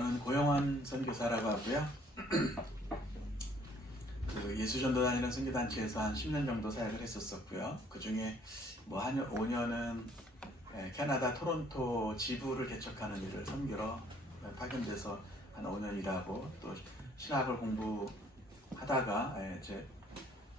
저는 고영환 선교사라고 하고요. 그 예수전도단이라는 선교단체에서 한 10년 정도 사역을 했었었고요. 그 중에 뭐 한 5년은 캐나다 토론토 지부를 개척하는 일을 선교로 파견돼서 한 5년 일하고, 또 신학을 공부하다가 제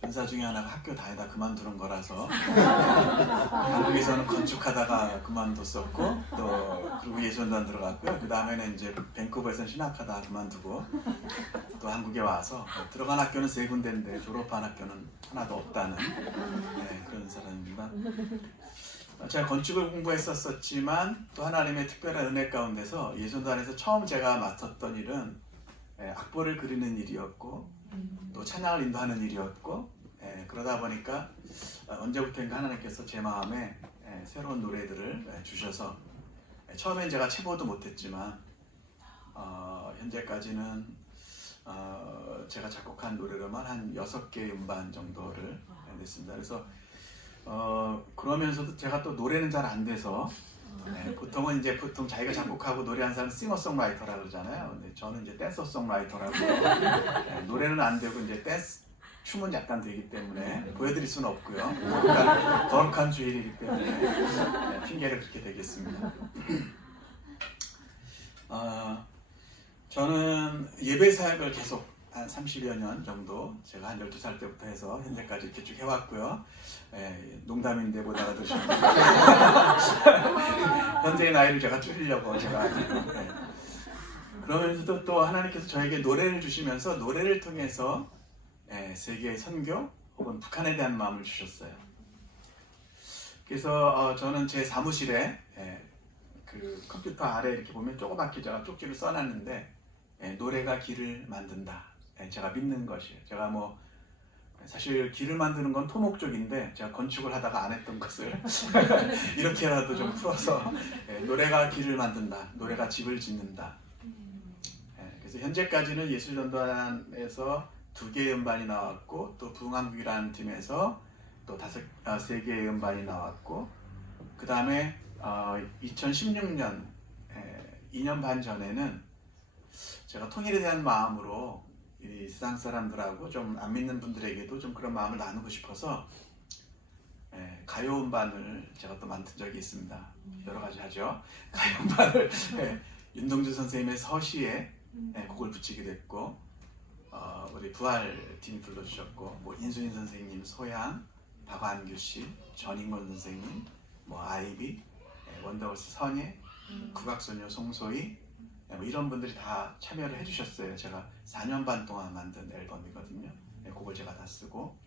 은사 중에 하나가 학교 다니다 그만두는 거라서 한국에서는 건축하다가 그만뒀었고, 또 그리고 예수전도단 들어갔고요. 그 다음에는 이제 밴쿠버에서 신학하다가 그만두고 또 한국에 와서 들어간 학교는 3군데인데 졸업한 학교는 하나도 없다는 그런 사람입니다. 제가 건축을 공부했었지만 또 하나님의 특별한 은혜 가운데서 예수전도단에서 처음 제가 맡았던 일은 악보를 그리는 일이었고, 또 찬양을 인도하는 일이었고, 그러다 보니까 언제부터인가 하나님께서 제 마음에 새로운 노래들을 주셔서, 처음엔 제가 체보도 못했지만 현재까지는 제가 작곡한 노래로만 한 6개의 음반 정도를 냈습니다. 그래서 그러면서도 제가 또 노래는 잘 안 돼서, 보통은 보통 자기가 작곡하고 노래하는 사람은 싱어송라이터라고 그러잖아요. 근데 저는 이제 댄서송라이터라고 노래는 안 되고 이제 춤은 약간 되기 때문에 보여드릴 수는 없고요. 거룩한 주일이기 때문에 핑계를 그렇게 되겠습니다. 저는 예배 사역을 계속 한 30여 년 정도, 제가 한 12살 때부터 해서 현재까지 이렇게 쭉 해왔고요. 농담인데 보다가 더 심해요. 현재의 나이를 제가 줄이려고 제가 그러면서도 또 하나님께서 저에게 노래를 주시면서 노래를 통해서 세계 선교 혹은 북한에 대한 마음을 주셨어요. 그래서 저는 제 사무실에 그 컴퓨터 아래 이렇게 보면 조그맣게 제가 쪽지를 써놨는데, 노래가 길을 만든다. 제가 믿는 것이에요. 제가 뭐 사실 길을 만드는 건 토목적인데 제가 건축을 하다가 안 했던 것을 이렇게라도 좀 풀어서 노래가 길을 만든다. 노래가 집을 짓는다. 그래서 현재까지는 예수전도단에서 2개의 음반이 나왔고, 또 부흥한국이라는 팀에서 또 3개의 음반이 나왔고, 그 다음에 2016년 2년 반 전에는 제가 통일에 대한 마음으로 이 세상 사람들하고 좀 안 믿는 분들에게도 좀 그런 마음을 나누고 싶어서 가요 음반을 제가 또 만든 적이 있습니다. 여러 가지 하죠. 가요 음반을 윤동주 선생님의 서시에 곡을 붙이게 됐고, 우리 부활팀이 불러주셨고, 뭐 인순이 선생님 소양, 박완규 씨, 전인권 선생님, 뭐 아이비, 원더걸스 선예, 국악소녀 송소희, 뭐 이런 분들이 다 참여를 해주셨어요. 제가 4년 반 동안 만든 앨범이거든요. 곡을 제가 다 쓰고,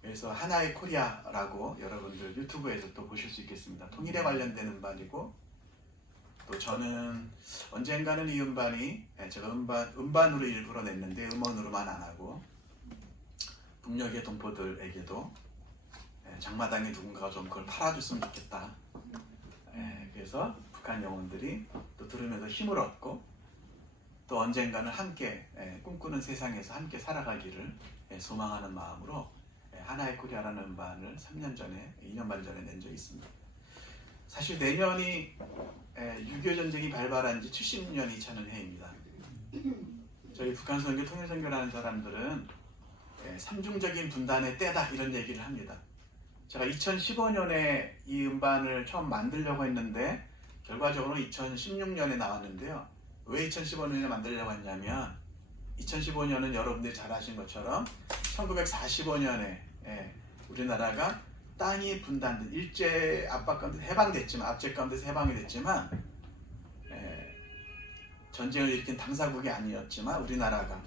그래서 하나의 코리아라고 여러분들 유튜브에서 또 보실 수 있겠습니다. 통일에 관련된 음반이고, 또 저는 언젠가는 이 음반이 제가 음반으로 일부러 냈는데 음원으로만 안 하고 북녘의 동포들에게도 장마당에 누군가가 좀 그걸 팔아줬으면 좋겠다. 그래서 북한 영혼들이 또 들으면서 힘을 얻고, 또 언젠가는 함께 꿈꾸는 세상에서 함께 살아가기를 소망하는 마음으로 하나의 코리아라는 음반을 2년 반 전에 낸 적이 있습니다. 사실 내년이 6.25 전쟁이 발발한 지 70년이 차는 해입니다. 저희 북한 선교, 통일 선교라는 사람들은 삼중적인 분단의 때다 이런 얘기를 합니다. 제가 2015년에 이 음반을 처음 만들려고 했는데 결과적으로 2016년에 나왔는데요. 왜 2015년에 만들려고 했냐면, 2015년은 여러분들이 잘 아신 것처럼 1945년에 우리나라가 땅이 분단된 일제 압박 가운데 해방됐지만, 압제 가운데서 해방이 됐지만 전쟁을 일으킨 당사국이 아니었지만 우리나라가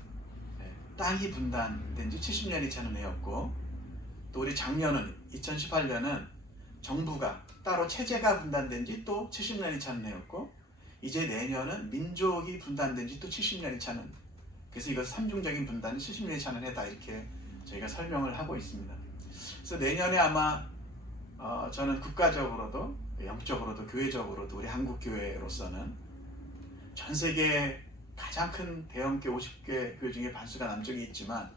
땅이 분단된 지 70년이 차는 해였고, 또 우리 작년은 2018년은 정부가 따로 체제가 분단된 지 또 70년이 차는 해였고, 이제 내년은 민족이 분단된 지 또 70년이 차는, 그래서 이것을 삼중적인 분단이 70년이 차는 해다 이렇게 저희가 설명을 하고 있습니다. 그래서 내년에 아마 저는 국가적으로도 영적으로도 교회적으로도 우리 한국교회로서는 전 세계 가장 큰 대형교 50개 교회 중에 반수가 남쪽에 있지만,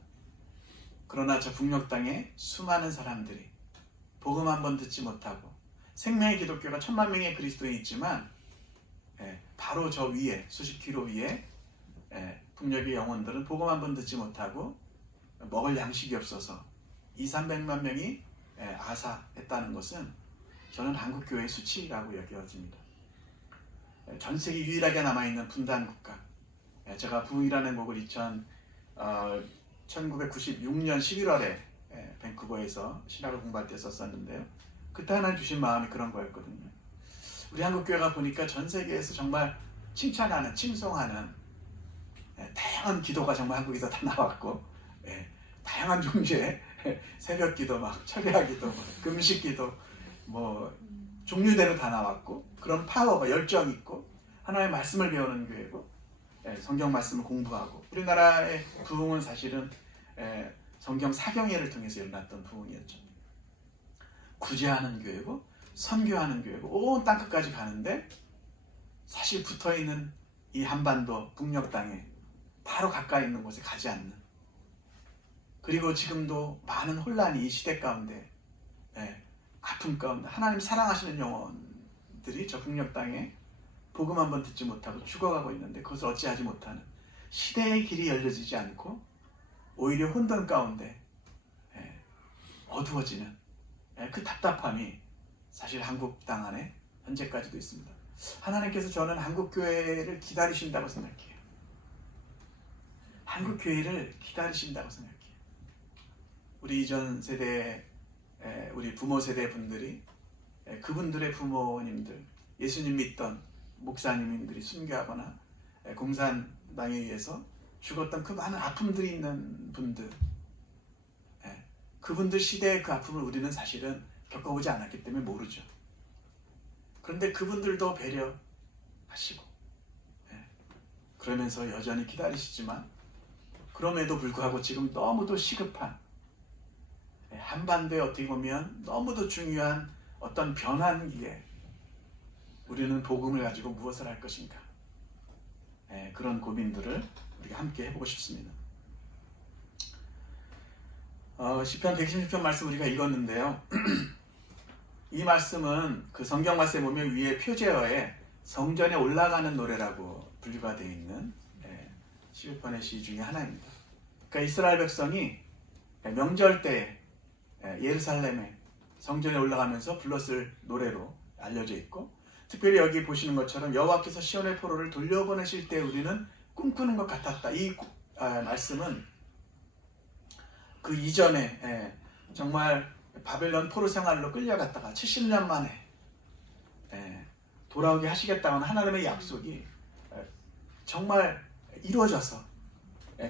그러나 저 북녘 땅에 수많은 사람들이 복음 한 번 듣지 못하고, 생명의 기독교가 1000만 명의 그리스도인이 있지만 바로 저 위에 수십 킬로 위에 북녘의 영혼들은 복음 한 번 듣지 못하고 먹을 양식이 없어서 200~300만 명이 아사했다는 것은 저는 한국교회의 수치라고 여겨집니다. 전 세계 유일하게 남아있는 분단 국가. 제가 부흥이라는 곡을 1996년 11월에 밴쿠버에서 신학을 공부할 때 썼었는데요. 그때 하나님 주신 마음이 그런 거였거든요. 우리 한국교회가 보니까 전 세계에서 정말 칭찬하는, 칭송하는 다양한 기도가 정말 한국에서 다 나왔고, 다양한 종류의 새벽 기도, 막 철야 기도, 막 금식 기도, 뭐 종류대로 다 나왔고, 그런 파워가 열정 있고 하나님의 말씀을 배우는 교회고, 성경 말씀을 공부하고. 우리나라의 부흥은 사실은 성경 사경회를 통해서 일어났던 부흥이었죠. 구제하는 교회고 선교하는 교회고 온 땅끝까지 가는데, 사실 붙어있는 이 한반도 북녘 땅에 바로 가까이 있는 곳에 가지 않는, 그리고 지금도 많은 혼란이 이 시대 가운데, 아픔 가운데 하나님 사랑하시는 영혼들이 저 북녘 땅에 복음 한번 듣지 못하고 죽어가고 있는데, 그것을 어찌하지 못하는, 시대의 길이 열려지지 않고 오히려 혼돈 가운데 어두워지는 그 답답함이 사실 한국 땅 안에 현재까지도 있습니다. 하나님께서 저는 한국교회를 기다리신다고 생각해요. 한국교회를 기다리신다고 생각해요. 우리 이전 세대, 우리 부모 세대 분들이, 그분들의 부모님들, 예수님 믿던 목사님들이 순교하거나 공산당에 의해서 죽었던 그 많은 아픔들이 있는 분들, 그분들 시대의 그 아픔을 우리는 사실은 겪어보지 않았기 때문에 모르죠. 그런데 그분들도 배려하시고, 그러면서 여전히 기다리시지만, 그럼에도 불구하고 지금 너무도 시급한, 한반도에 어떻게 보면 너무도 중요한 어떤 변환기에 우리는 복음을 가지고 무엇을 할 것인가, 그런 고민들을 우리가 함께 해보고 싶습니다. 시편 116편 말씀 우리가 읽었는데요. 이 말씀은 그 성경 말씀에 보면 위에 표제어에 성전에 올라가는 노래라고 분류가 되어 있는 시편의 시 중에 하나입니다. 그러니까 이스라엘 백성이 명절 때 예루살렘에 성전에 올라가면서 불렀을 노래로 알려져 있고, 특별히 여기 보시는 것처럼 여호와께서 시온의 포로를 돌려보내실 때 우리는 꿈꾸는 것 같았다. 이 말씀은 그 이전에 정말 바벨론 포로 생활로 끌려갔다가 70년 만에 돌아오게 하시겠다는 하나님의 약속이 정말 이루어져서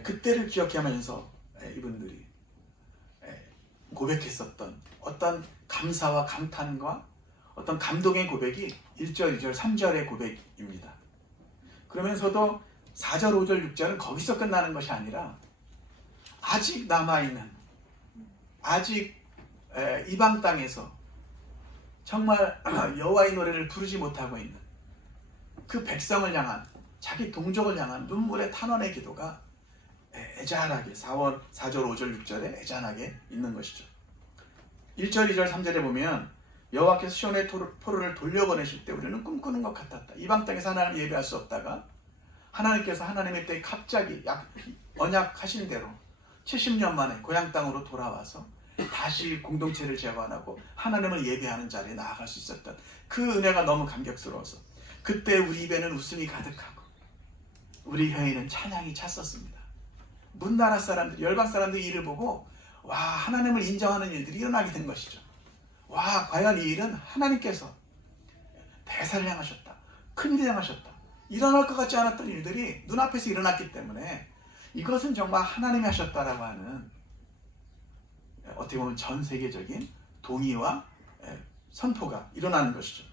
그때를 기억하면서 이분들이 고백했었던 어떤 감사와 감탄과 어떤 감동의 고백이 1절, 2절, 3절의 고백입니다. 그러면서도 4절, 5절, 6절은 거기서 끝나는 것이 아니라 아직 남아있는, 아직 이방 땅에서 정말 여호와의 노래를 부르지 못하고 있는 그 백성을 향한, 자기 동족을 향한 눈물의 탄원의 기도가 애잔하게 4절, 5절, 6절에 애잔하게 있는 것이죠. 1절, 2절, 3절에 보면 여호와께서 시온의 포로를 돌려보내실 때 우리는 꿈꾸는 것 같았다. 이방 땅에서 하나님을 예배할 수 없다가 하나님께서 하나님의 때에 갑자기 언약하신 대로 70년 만에 고향 땅으로 돌아와서 다시 공동체를 재건하고 하나님을 예배하는 자리에 나아갈 수 있었던 그 은혜가 너무 감격스러워서 그때 우리 입에는 웃음이 가득하고 우리 혀에는 찬양이 찼었습니다. 문나라 사람들, 열방 사람들이 이를 보고 와, 하나님을 인정하는 일들이 일어나게 된 것이죠. 와, 과연 이 일은 하나님께서 대사를 향하셨다, 큰일을 향하셨다, 일어날 것 같지 않았던 일들이 눈앞에서 일어났기 때문에 이것은 정말 하나님이 하셨다라고 하는, 어떻게 보면 전 세계적인 동의와 선포가 일어나는 것이죠.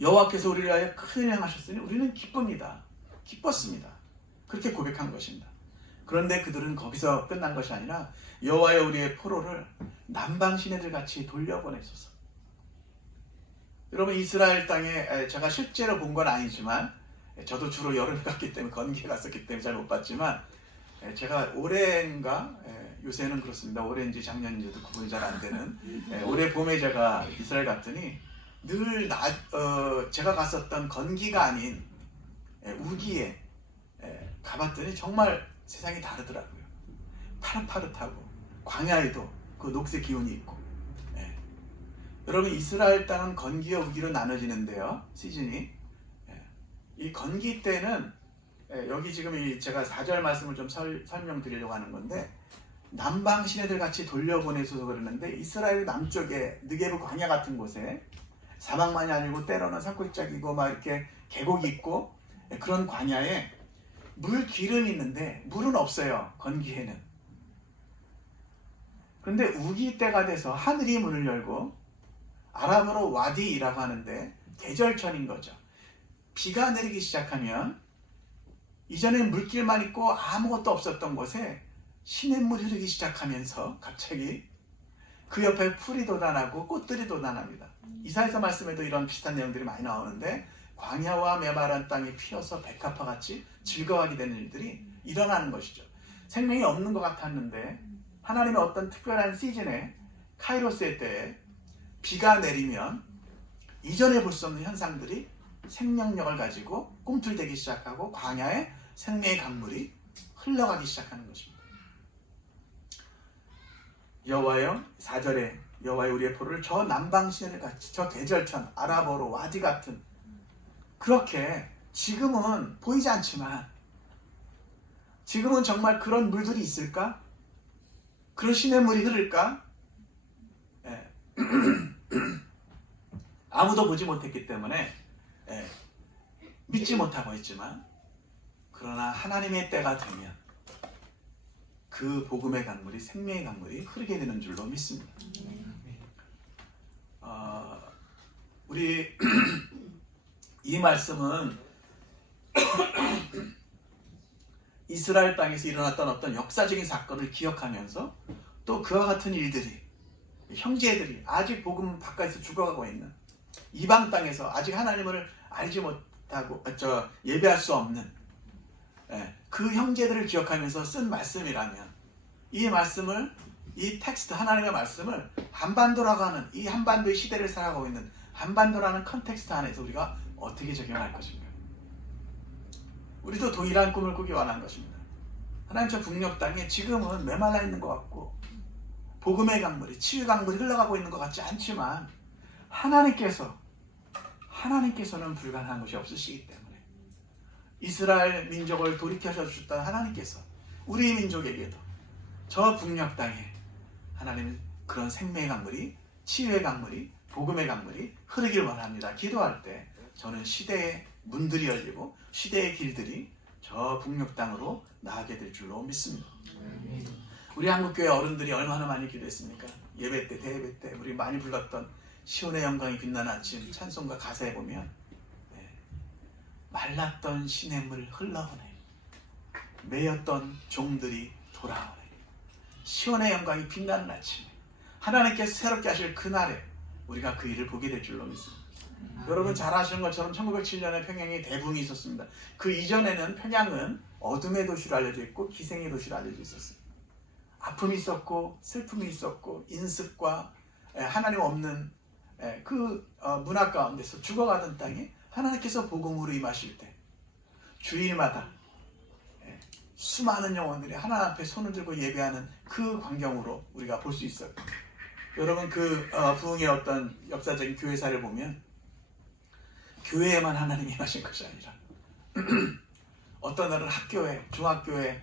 여호와께서 우리를 위하여 큰 일을 행하셨으니 우리는 기쁩니다. 기뻤습니다. 그렇게 고백한 것입니다. 그런데 그들은 거기서 끝난 것이 아니라 여호와여 우리의 포로를 남방 시내들 같이 돌려보내소서. 여러분, 이스라엘 땅에 제가 실제로 본 건 아니지만, 저도 주로 여름에 갔기 때문에, 건기에 갔었기 때문에 잘 못 봤지만, 제가 올해인가, 요새는 그렇습니다. 올해인지 작년인지도 구분이 잘 안 되는, 올해 봄에 제가 이스라엘 갔더니 늘 제가 갔었던 건기가 아닌 우기에 가봤더니 정말 세상이 다르더라고요. 파릇파릇하고 광야에도 그 녹색 기운이 있고. 여러분, 이스라엘 땅은 건기와 우기로 나눠지는데요. 시즌이. 이 건기 때는 여기 지금 제가 4절 말씀을 좀 설명드리려고 하는 건데, 남방 시내들 같이 돌려보내셔서 그러는데, 이스라엘 남쪽에 느게브 광야 같은 곳에 사막만이 아니고 때로는 산골짜기고 막 이렇게 계곡이 있고 그런 광야에 물 길은 있는데 물은 없어요. 건기에는. 그런데 우기 때가 돼서 하늘이 문을 열고, 아랍어로 와디라고 하는데 계절천인 거죠. 비가 내리기 시작하면 이전엔 물길만 있고 아무것도 없었던 곳에 시냇물이 흐르기 시작하면서 갑자기 그 옆에 풀이 돋아나고 꽃들이 돋아납니다. 이사야서 말씀에도 이런 비슷한 내용들이 많이 나오는데, 광야와 메마른 땅이 피어서 백합화같이 즐거워하게 되는 일들이 일어나는 것이죠. 생명이 없는 것 같았는데 하나님의 어떤 특별한 시즌에, 카이로스의 때에 비가 내리면 이전에 볼 수 없는 현상들이 생명력을 가지고 꿈틀대기 시작하고 광야에 생명의 강물이 흘러가기 시작하는 것입니다. 여호와여, 4절에 여호와여 우리의 포로를 저 남방 시내를 같이, 저 계절천, 아랍어로 와디 같은, 그렇게 지금은 보이지 않지만 지금은 정말 그런 물들이 있을까? 그런 시냇물이 흐를까? 아무도 보지 못했기 때문에 믿지 못하고 있지만, 그러나 하나님의 때가 되면 그 복음의 강물이, 생명의 강물이 흐르게 되는 줄로 믿습니다. 우리 이 말씀은 이스라엘 땅에서 일어났던 어떤 역사적인 사건을 기억하면서 또 그와 같은 일들이, 형제들이 아직 복음 바깥에서 죽어가고 있는 이방 땅에서 아직 하나님을 알지 못하고 예배할 수 없는 그 형제들을 기억하면서 쓴 말씀이라면, 이 말씀을, 이 텍스트, 하나님의 말씀을 한반도라고 하는 이 한반도의 시대를 살아가고 있는 한반도라는 컨텍스트 안에서 우리가 어떻게 적용할 것인가? 우리도 동일한 꿈을 꾸기 원한 것입니다. 하나님, 저 북녘 땅에 지금은 메말라 있는 것 같고 복음의 강물이, 치유의 강물이 흘러가고 있는 것 같지 않지만 하나님께서는 불가능한 것이 없으시기 때문에, 이스라엘 민족을 돌이켜서 주셨던 하나님께서 우리 민족에게도 저 북녘 땅에 하나님 그런 생명의 강물이, 치유의 강물이, 복음의 강물이 흐르길 원합니다. 기도할 때 저는 시대의 문들이 열리고 시대의 길들이 저 북녘 땅으로 나가게 될 줄로 믿습니다. 우리 한국교회 어른들이 얼마나 많이 기도했습니까? 예배 때, 대예배 때 우리 많이 불렀던 시온의 영광이 빛나는 아침 찬송가 가사에 보면 말랐던 시냇물 흘러오네, 매였던 종들이 돌아오네. 시온의 영광이 빛나는 아침에 하나님께서 새롭게 하실 그날에 우리가 그 일을 보게 될 줄로 믿습니다. 여러분 잘 아시는 것처럼 1907년에 평양에 대붕이 있었습니다. 그 이전에는 평양은 어둠의 도시로 알려져 있고 기생의 도시로 알려져 있었어요. 아픔이 있었고 슬픔이 있었고 인습과 하나님 없는 그 문화 가운데서 죽어가던 땅에 하나님께서 복음으로 임하실 때 주일마다 수많은 영혼들이 하나님 앞에 손을 들고 예배하는 그 광경으로 우리가 볼 수 있어요. 여러분 그 부흥의 어떤 역사적인 교회사를 보면 교회에만 하나님이 임하신 것이 아니라 어떤 날은 학교에, 중학교에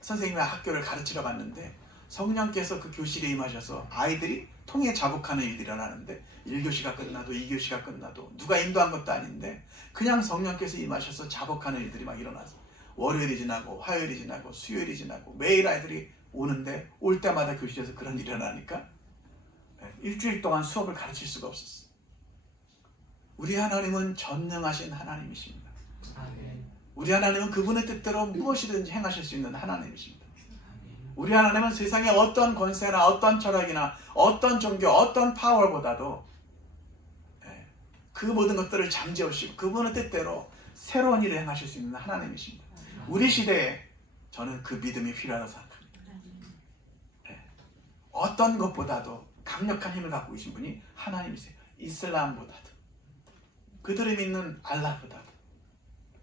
선생님의 학교를 가르치러 갔는데 성령께서 그 교실에 임하셔서 아이들이 통해 자복하는 일들이 일어나는데 1교시가 끝나도 2교시가 끝나도 누가 인도한 것도 아닌데 그냥 성령께서 임하셔서 자복하는 일들이 막 일어나서 월요일이 지나고 화요일이 지나고 수요일이 지나고 매일 아이들이 오는데 올 때마다 교실에서 그런 일이 일어나니까 일주일 동안 수업을 가르칠 수가 없었어요. 우리 하나님은 전능하신 하나님이십니다. 우리 하나님은 그분의 뜻대로 무엇이든지 행하실 수 있는 하나님이십니다. 우리 하나님은 세상의 어떤 권세나 어떤 철학이나 어떤 종교, 어떤 파워보다도 그 모든 것들을 잠재우시고 그분의 뜻대로 새로운 일을 행하실 수 있는 하나님이십니다. 우리 시대에 저는 그 믿음이 필요하다고 생각합니다. 어떤 것보다도 강력한 힘을 갖고 계신 분이 하나님이세요. 이슬람보다도, 그들이 믿는 알라보다도,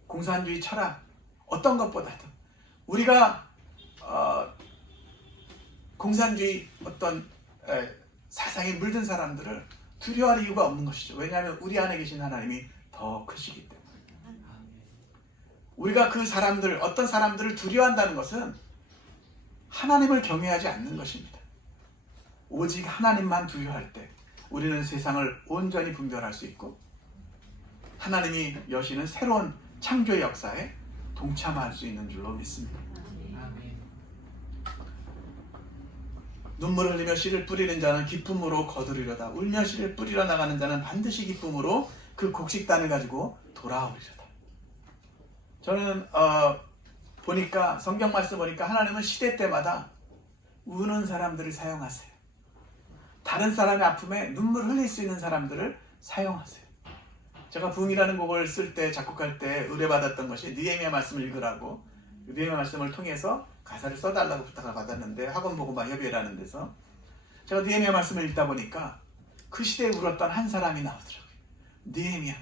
공산주의 철학 어떤 것보다도 우리가 공산주의 어떤 사상에 물든 사람들을 두려워할 이유가 없는 것이죠. 왜냐하면 우리 안에 계신 하나님이 더 크시기 때문에. 우리가 그 사람들, 어떤 사람들을 두려워한다는 것은 하나님을 경외하지 않는 것입니다. 오직 하나님만 두려워할 때 우리는 세상을 온전히 분별할 수 있고 하나님이 여시는 새로운 창조의 역사에 동참할 수 있는 줄로 믿습니다. 눈물을 흘리며 씨를 뿌리는 자는 기쁨으로 거두리로다. 울며 씨를 뿌리러 나가는 자는 반드시 기쁨으로 그 곡식단을 가지고 돌아오리로다. 저는 보니까 성경 말씀 보니까 하나님은 시대 때마다 우는 사람들을 사용하세요. 다른 사람의 아픔에 눈물 흘릴 수 있는 사람들을 사용하세요. 제가 부흥이라는 곡을 쓸 때, 작곡할 때 의뢰받았던 것이 느헤미야 말씀을 읽으라고, 느헤미야 말씀을 통해서 가사를 써달라고 부탁을 받았는데, 학원보고만 협의회라는 데서 제가 느헤미야 말씀을 읽다 보니까 그 시대에 울었던 한 사람이 나오더라고요. 느헤미야,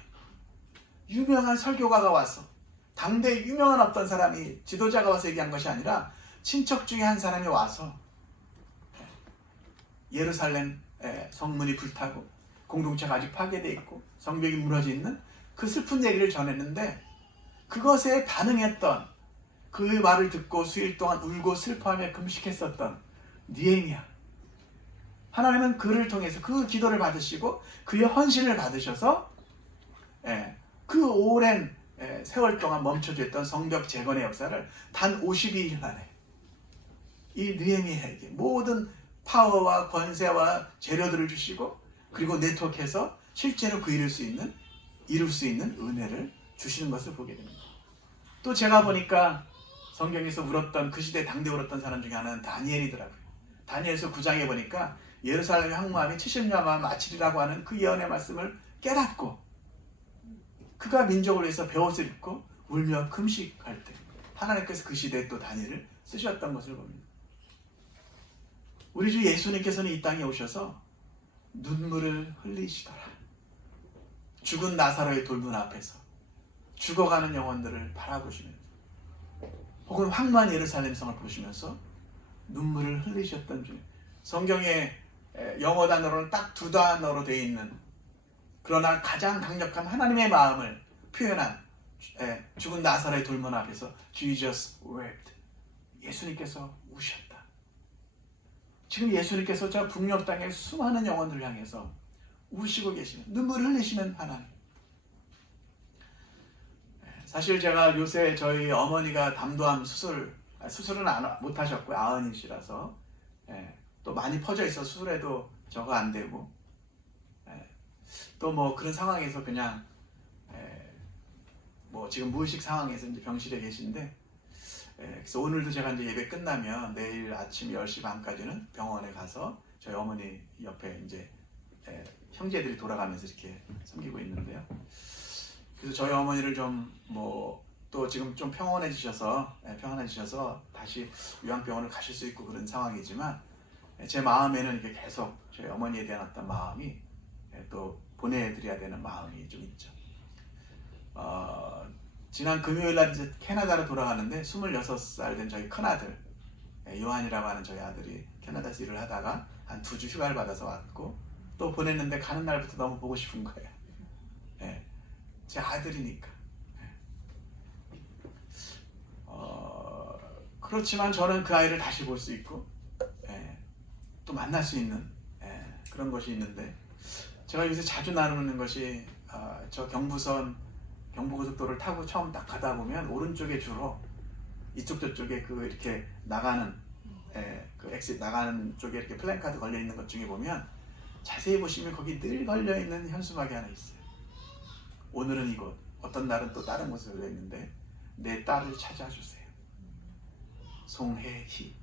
유명한 설교가가 와서, 당대에 유명한 어떤 사람이, 지도자가 와서 얘기한 것이 아니라 친척 중에 한 사람이 와서 예루살렘 성문이 불타고 공동체가 아직 파괴되어 있고 성벽이 무너져 있는 그 슬픈 얘기를 전했는데, 그것에 반응했던, 그 말을 듣고 수일 동안 울고 슬퍼하며 금식했었던 느헤미야, 하나님은 그를 통해서 그 기도를 받으시고 그의 헌신을 받으셔서 그 오랜 세월 동안 멈춰져 있던 성벽 재건의 역사를 단 52일 만에 이 느헤미야에게 모든 파워와 권세와 재료들을 주시고, 그리고 네트워크해서 실제로 그 이룰 수 있는 은혜를 주시는 것을 보게 됩니다. 또 제가 보니까 성경에서 울었던, 그 시대 당대 울었던 사람 중에 하나는 다니엘이더라고요. 다니엘서 9장에 보니까 예루살렘의 황무함이 70년만 마치리라고 하는 그 예언의 말씀을 깨닫고 그가 민족을 위해서 베옷을 입고 울며 금식할 때 하나님께서 그 시대에 또 다니엘을 쓰셨던 것을 봅니다. 우리 주 예수님께서는 이 땅에 오셔서 눈물을 흘리시더라. 죽은 나사로의 돌문 앞에서 죽어가는 영혼들을 바라보시면서, 혹은 황무한 예루살렘 성을 보시면서 눈물을 흘리셨던 중, 성경에 영어 단어로는 딱 2단어로 되어 있는, 그러나 가장 강력한 하나님의 마음을 표현한 죽은 나사로의 돌문 앞에서 Jesus wept. 예수님께서 우셨다. 지금 예수님께서 저 북녘 땅의 수많은 영혼들을 향해서 우시고 계시는, 눈물을 흘리시는 하나님. 사실 제가 요새 저희 어머니가 담도암 수술은 못 하셨고요. 아흔이시라서 또 많이 퍼져 있어 수술해도 저거 안 되고, 또 뭐 그런 상황에서 그냥 뭐 지금 무의식 상황에서 이제 병실에 계신데, 그래서 오늘도 제가 이제 예배 끝나면 내일 아침 10시 반까지는 병원에 가서 저희 어머니 옆에 이제 형제들이 돌아가면서 이렇게 섬기고 있는데요. 그래서 저희 어머니를 좀 뭐 또 지금 좀 평온해지셔서 다시 요양병원을 가실 수 있고 그런 상황이지만, 제 마음에는 이게 계속 저희 어머니에 대한 어떤 마음이 또 보내드려야 되는 마음이 좀 있죠. 지난 금요일날 이제 캐나다로 돌아가는데 26살 된 저희 큰아들 요한이라고 하는 저희 아들이 캐나다에서 일을 하다가 한 2주 휴가를 받아서 왔고, 또 보냈는데 가는 날부터 너무 보고 싶은 거예요. 제 아들이니까. 그렇지만 저는 그 아이를 다시 볼 수 있고 또 만날 수 있는 그런 것이 있는데, 제가 요새 자주 나누는 것이 저 경부고속도로를 타고 처음 딱 가다 보면 오른쪽에 주로 이쪽 저쪽에 그 이렇게 나가는 그 엑sit 나가는 쪽에 이렇게 플랜카드 걸려 있는 것 중에 보면 자세히 보시면 거기 늘 걸려 있는 현수막이 하나 있어요. 오늘은 이곳, 어떤 날은 또 다른 곳에 걸려 있는데, 내 딸을 찾아주세요. 송혜희.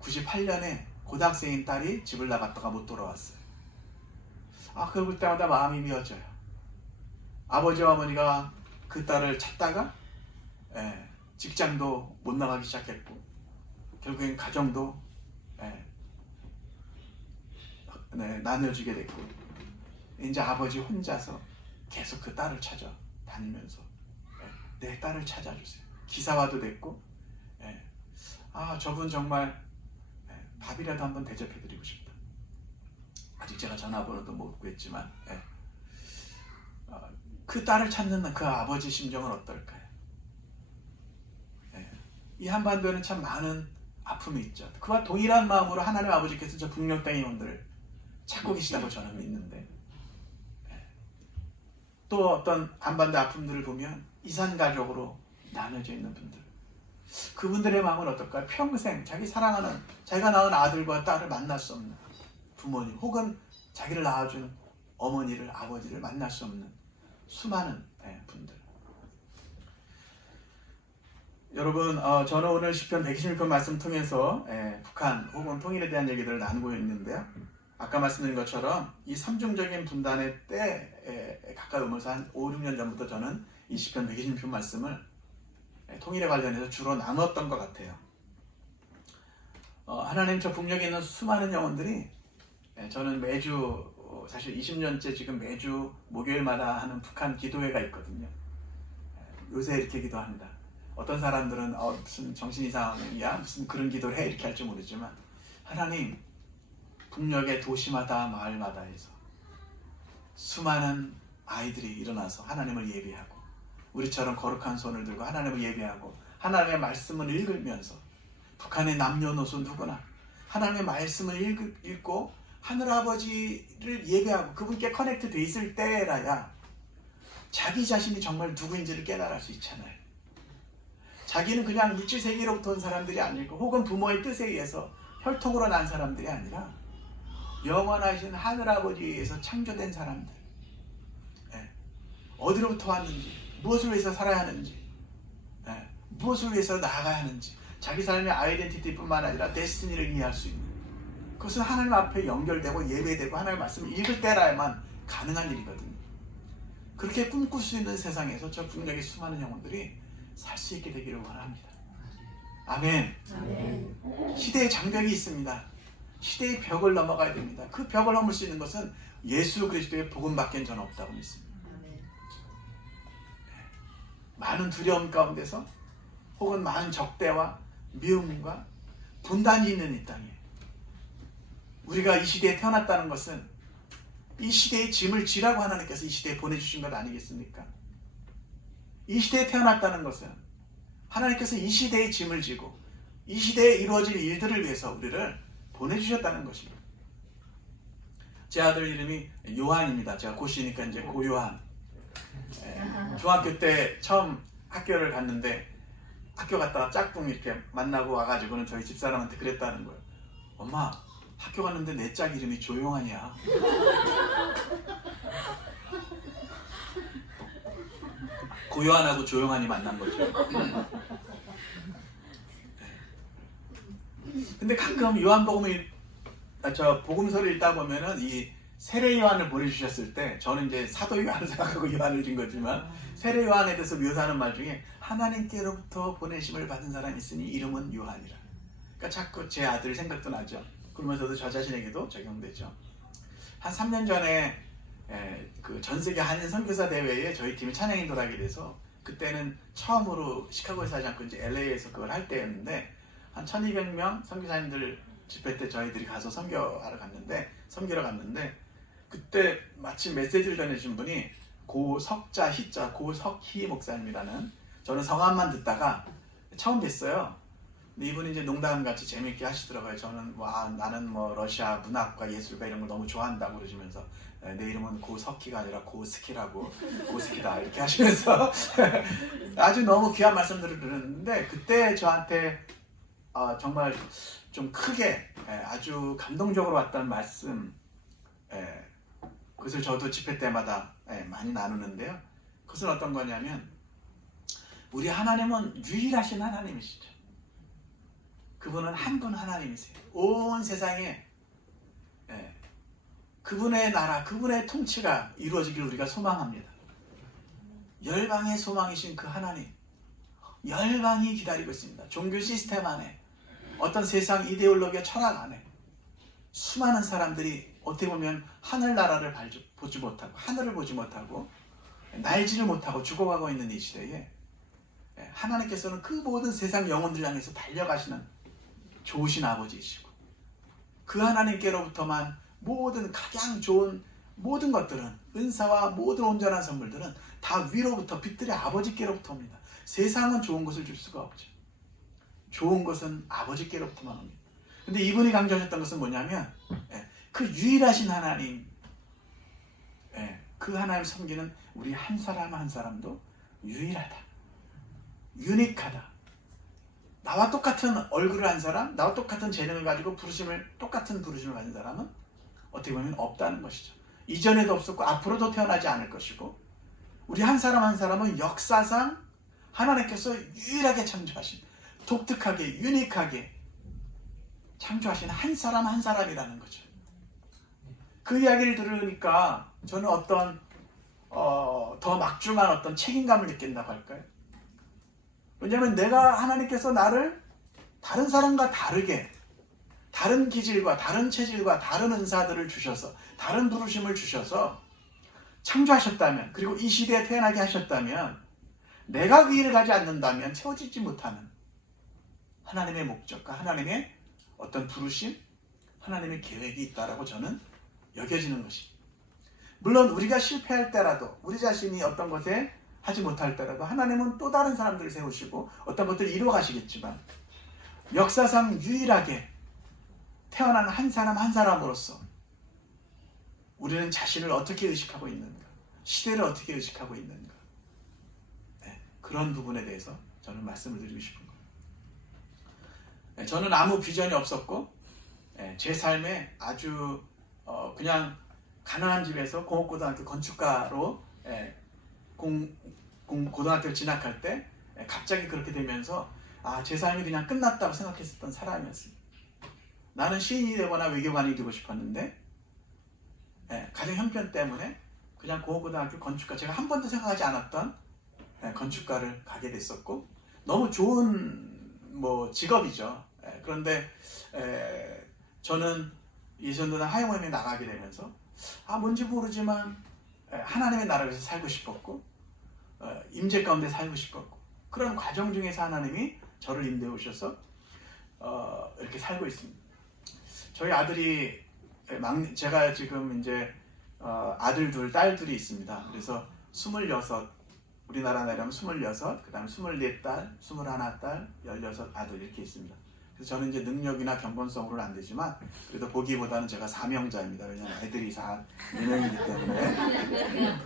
98년에 고등학생인 딸이 집을 나갔다가 못 돌아왔어요. 그걸 볼 때마다 마음이 미어져요. 아버지와 어머니가 그 딸을 찾다가 직장도 못 나가기 시작했고, 결국엔 가정도 나눠주게 됐고, 이제 아버지 혼자서 계속 그 딸을 찾아 다니면서 내 딸을 찾아주세요. 기사화도 됐고, 저분 정말 밥이라도 한번 대접해드리고 싶다. 아직 제가 전화번호도 못 구했지만 그 딸을 찾는 그 아버지 심정은 어떨까요? 이 한반도에는 참 많은 아픔이 있죠. 그와 동일한 마음으로 하나님 아버지께서 저 북녘 땅의 영혼들을 찾고 계시다고 저는 믿는데, 또 어떤 한반도 아픔들을 보면 이산가족으로 나눠져 있는 분들, 그분들의 마음은 어떨까요? 평생 자기 사랑하는, 자기가 낳은 아들과 딸을 만날 수 없는 부모님, 혹은 자기를 낳아준 어머니를, 아버지를 만날 수 없는 수많은 분들. 여러분, 저는 오늘 시편 121편 말씀 통해서 북한 혹은 통일에 대한 얘기들을 나누고 있는데요. 아까 말씀드린 것처럼 이 삼중적인 분단의 때에 가까우면서 한 5, 6년 전부터 저는 이 시편 121편 말씀을 통일에 관련해서 주로 나눴던 것 같아요. 하나님 저 북녘에 있는 수많은 영혼들이, 저는 매주, 사실 20년째 지금 매주 목요일마다 하는 북한 기도회가 있거든요. 요새 이렇게 기도합니다. 어떤 사람들은 무슨 정신 이상이야, 무슨 그런 기도를 해, 이렇게 할지 모르지만, 하나님 북녘의 도시마다 마을마다에서 수많은 아이들이 일어나서 하나님을 예배하고, 우리처럼 거룩한 손을 들고 하나님을 예배하고 하나님의 말씀을 읽으면서, 북한의 남녀노소 누구나 하나님의 말씀을 읽고 하늘아버지를 예배하고 그분께 커넥트 돼 있을 때라야 자기 자신이 정말 누구인지를 깨달을 수 있잖아요. 자기는 그냥 물질세계로부터 온 사람들이 아니고, 혹은 부모의 뜻에 의해서 혈통으로 난 사람들이 아니라 영원하신 하늘아버지에 의해서 창조된 사람들, 어디로부터 왔는지, 무엇을 위해서 살아야 하는지, 무엇을 위해서 나아가야 하는지, 자기 삶의 아이덴티티뿐만 아니라 데스티니를 이해할 수 있는, 그것은 하나님 앞에 연결되고 예배되고 하나님의 말씀을 읽을 때라야만 가능한 일이거든요. 그렇게 꿈꿀 수 있는 세상에서 저 북녘의 수많은 영혼들이 살 수 있게 되기를 원합니다. 아멘. 아멘. 시대의 장벽이 있습니다. 시대의 벽을 넘어가야 됩니다. 그 벽을 넘을 수 있는 것은 예수 그리스도의 복음밖에 저는 없다고 믿습니다. 많은 두려움 가운데서, 혹은 많은 적대와 미움과 분단이 있는 이 땅에 우리가 이 시대에 태어났다는 것은 이 시대의 짐을 지라고 하나님께서 이 시대에 보내주신 것 아니겠습니까? 이 시대에 태어났다는 것은 하나님께서 이 시대의 짐을 지고 이 시대에 이루어질 일들을 위해서 우리를 보내주셨다는 것입니다. 제 아들 이름이 요한입니다. 제가 고시니까 이제 고요한. 중학교 때 처음 학교를 갔는데, 학교 갔다가 짝꿍 이렇게 만나고 와가지고는 저희 집사람한테 그랬다는 거예요. 엄마, 학교 갔는데 내 짝 이름이 조용하냐? 고요한하고 조용한이 만난 거죠. 근데 가끔 복음서를 읽다 보면은 이 세례 요한을 보내주셨을 때, 저는 이제 사도 요한을 생각하고 요한을 준 거지만, 세례 요한에 대해서 묘사하는 말 중에 하나님께로부터 보내심을 받은 사람이 있으니 이름은 요한이라. 그러니까 자꾸 제 아들 생각도 나죠. 그러면서도 저 자신에게도 적용되죠. 한 3년 전에 그 전세계 한인 선교사 대회에 저희 팀이 찬양 인도를 하게 돼서, 그때는 처음으로 시카고에서 하지 않고 이제 LA에서 그걸 할 때였는데, 한 1200명 선교사님들 집회 때 저희들이 가서 선교러 갔는데, 그때 마침 메시지를 전해주신 분이 고석자 희자 고석희 목사님이라는, 저는 성함만 듣다가 처음 뵀어요. 근데 이분이 이제 농담같이 재밌게 하시더라고요. 저는 나는 러시아 문학과 예술가 이런 걸 너무 좋아한다고 그러시면서, 내 이름은 고석희가 아니라 고스키라고, 고스키다 이렇게 하시면서 아주 너무 귀한 말씀들을 들었는데, 그때 저한테 정말 좀 크게 아주 감동적으로 왔던 말씀, 그것을 저도 집회 때마다 많이 나누는데요. 그것은 어떤 거냐면, 우리 하나님은 유일하신 하나님이시죠. 그분은 한 분 하나님이세요. 온 세상에 그분의 나라, 그분의 통치가 이루어지기를 우리가 소망합니다. 열방의 소망이신 그 하나님, 열방이 기다리고 있습니다. 종교 시스템 안에, 어떤 세상 이데올로기와 철학 안에 수많은 사람들이 어떻게 보면 하늘나라를 보지 못하고 하늘을 보지 못하고 날지를 못하고 죽어가고 있는 이 시대에 하나님께서는 그 모든 세상 영혼들 향해서 달려가시는 좋으신 아버지이시고 그 하나님께로부터만 모든 가장 좋은 모든 것들은 은사와 모든 온전한 선물들은 다 위로부터 빛들의 아버지께로부터 옵니다. 세상은 좋은 것을 줄 수가 없죠. 좋은 것은 아버지께로부터만 옵니다. 근데 이분이 강조하셨던 것은 뭐냐면 그 유일하신 하나님, 그 하나님 섬기는 우리 한 사람 한 사람도 유일하다, 유니크하다. 나와 똑같은 얼굴을 한 사람, 나와 똑같은 재능을 가지고 똑같은 부르심을 가진 사람은 어떻게 보면 없다는 것이죠. 이전에도 없었고 앞으로도 태어나지 않을 것이고 우리 한 사람 한 사람은 역사상 하나님께서 유일하게 창조하신, 독특하게 유니크하게 창조하신 한 사람 한 사람이라는 거죠. 그 이야기를 들으니까 저는 어떤 더 막중한 어떤 책임감을 느낀다고 할까요? 왜냐하면 내가 하나님께서 나를 다른 사람과 다르게 다른 기질과 다른 체질과 다른 은사들을 주셔서 다른 부르심을 주셔서 창조하셨다면, 그리고 이 시대에 태어나게 하셨다면 내가 그 일을 가지 않는다면 채워지지 못하는 하나님의 목적과 하나님의 어떤 부르심, 하나님의 계획이 있다라고 저는 여겨지는 것입니다. 물론 우리가 실패할 때라도, 우리 자신이 어떤 것에 하지 못할 때라도 하나님은 또 다른 사람들을 세우시고 어떤 것들을 이루어 가시겠지만 역사상 유일하게 태어난 한 사람 한 사람으로서 우리는 자신을 어떻게 의식하고 있는가, 시대를 어떻게 의식하고 있는가, 그런 부분에 대해서 저는 말씀을 드리고 싶은 거예요. 저는 아무 비전이 없었고 제 삶에 아주 그냥 가난한 집에서 공업고등학교 건축가로 고등학교를 진학할 때 갑자기 그렇게 되면서 제 삶이 그냥 끝났다고 생각했었던 사람이었습니다. 나는 시인이 되거나 외교관이 되고 싶었는데 가정 형편 때문에 그냥 공업고등학교 건축가, 제가 한 번도 생각하지 않았던 건축가를 가게 됐었고 너무 좋은 직업이죠. 그런데 저는 예전도나 하영원에 나가게 되면서 뭔지 모르지만 하나님의 나라에서 살고 싶었고 임재 가운데 살고 싶었고 그런 과정 중에서 하나님이 저를 인도해 오셔서 이렇게 살고 있습니다. 저희 아들이 제가 지금 이제 아들 둘, 딸 둘이 있습니다. 그래서 26, 우리나라 나이라면 26, 그 다음에 24딸, 21딸, 16 아들 이렇게 있습니다. 그래서 저는 이제 능력이나 경건성으로는 안 되지만 그래도 보기보다는 제가 사명자입니다. 왜냐하면 애들이 4명이기 때문에.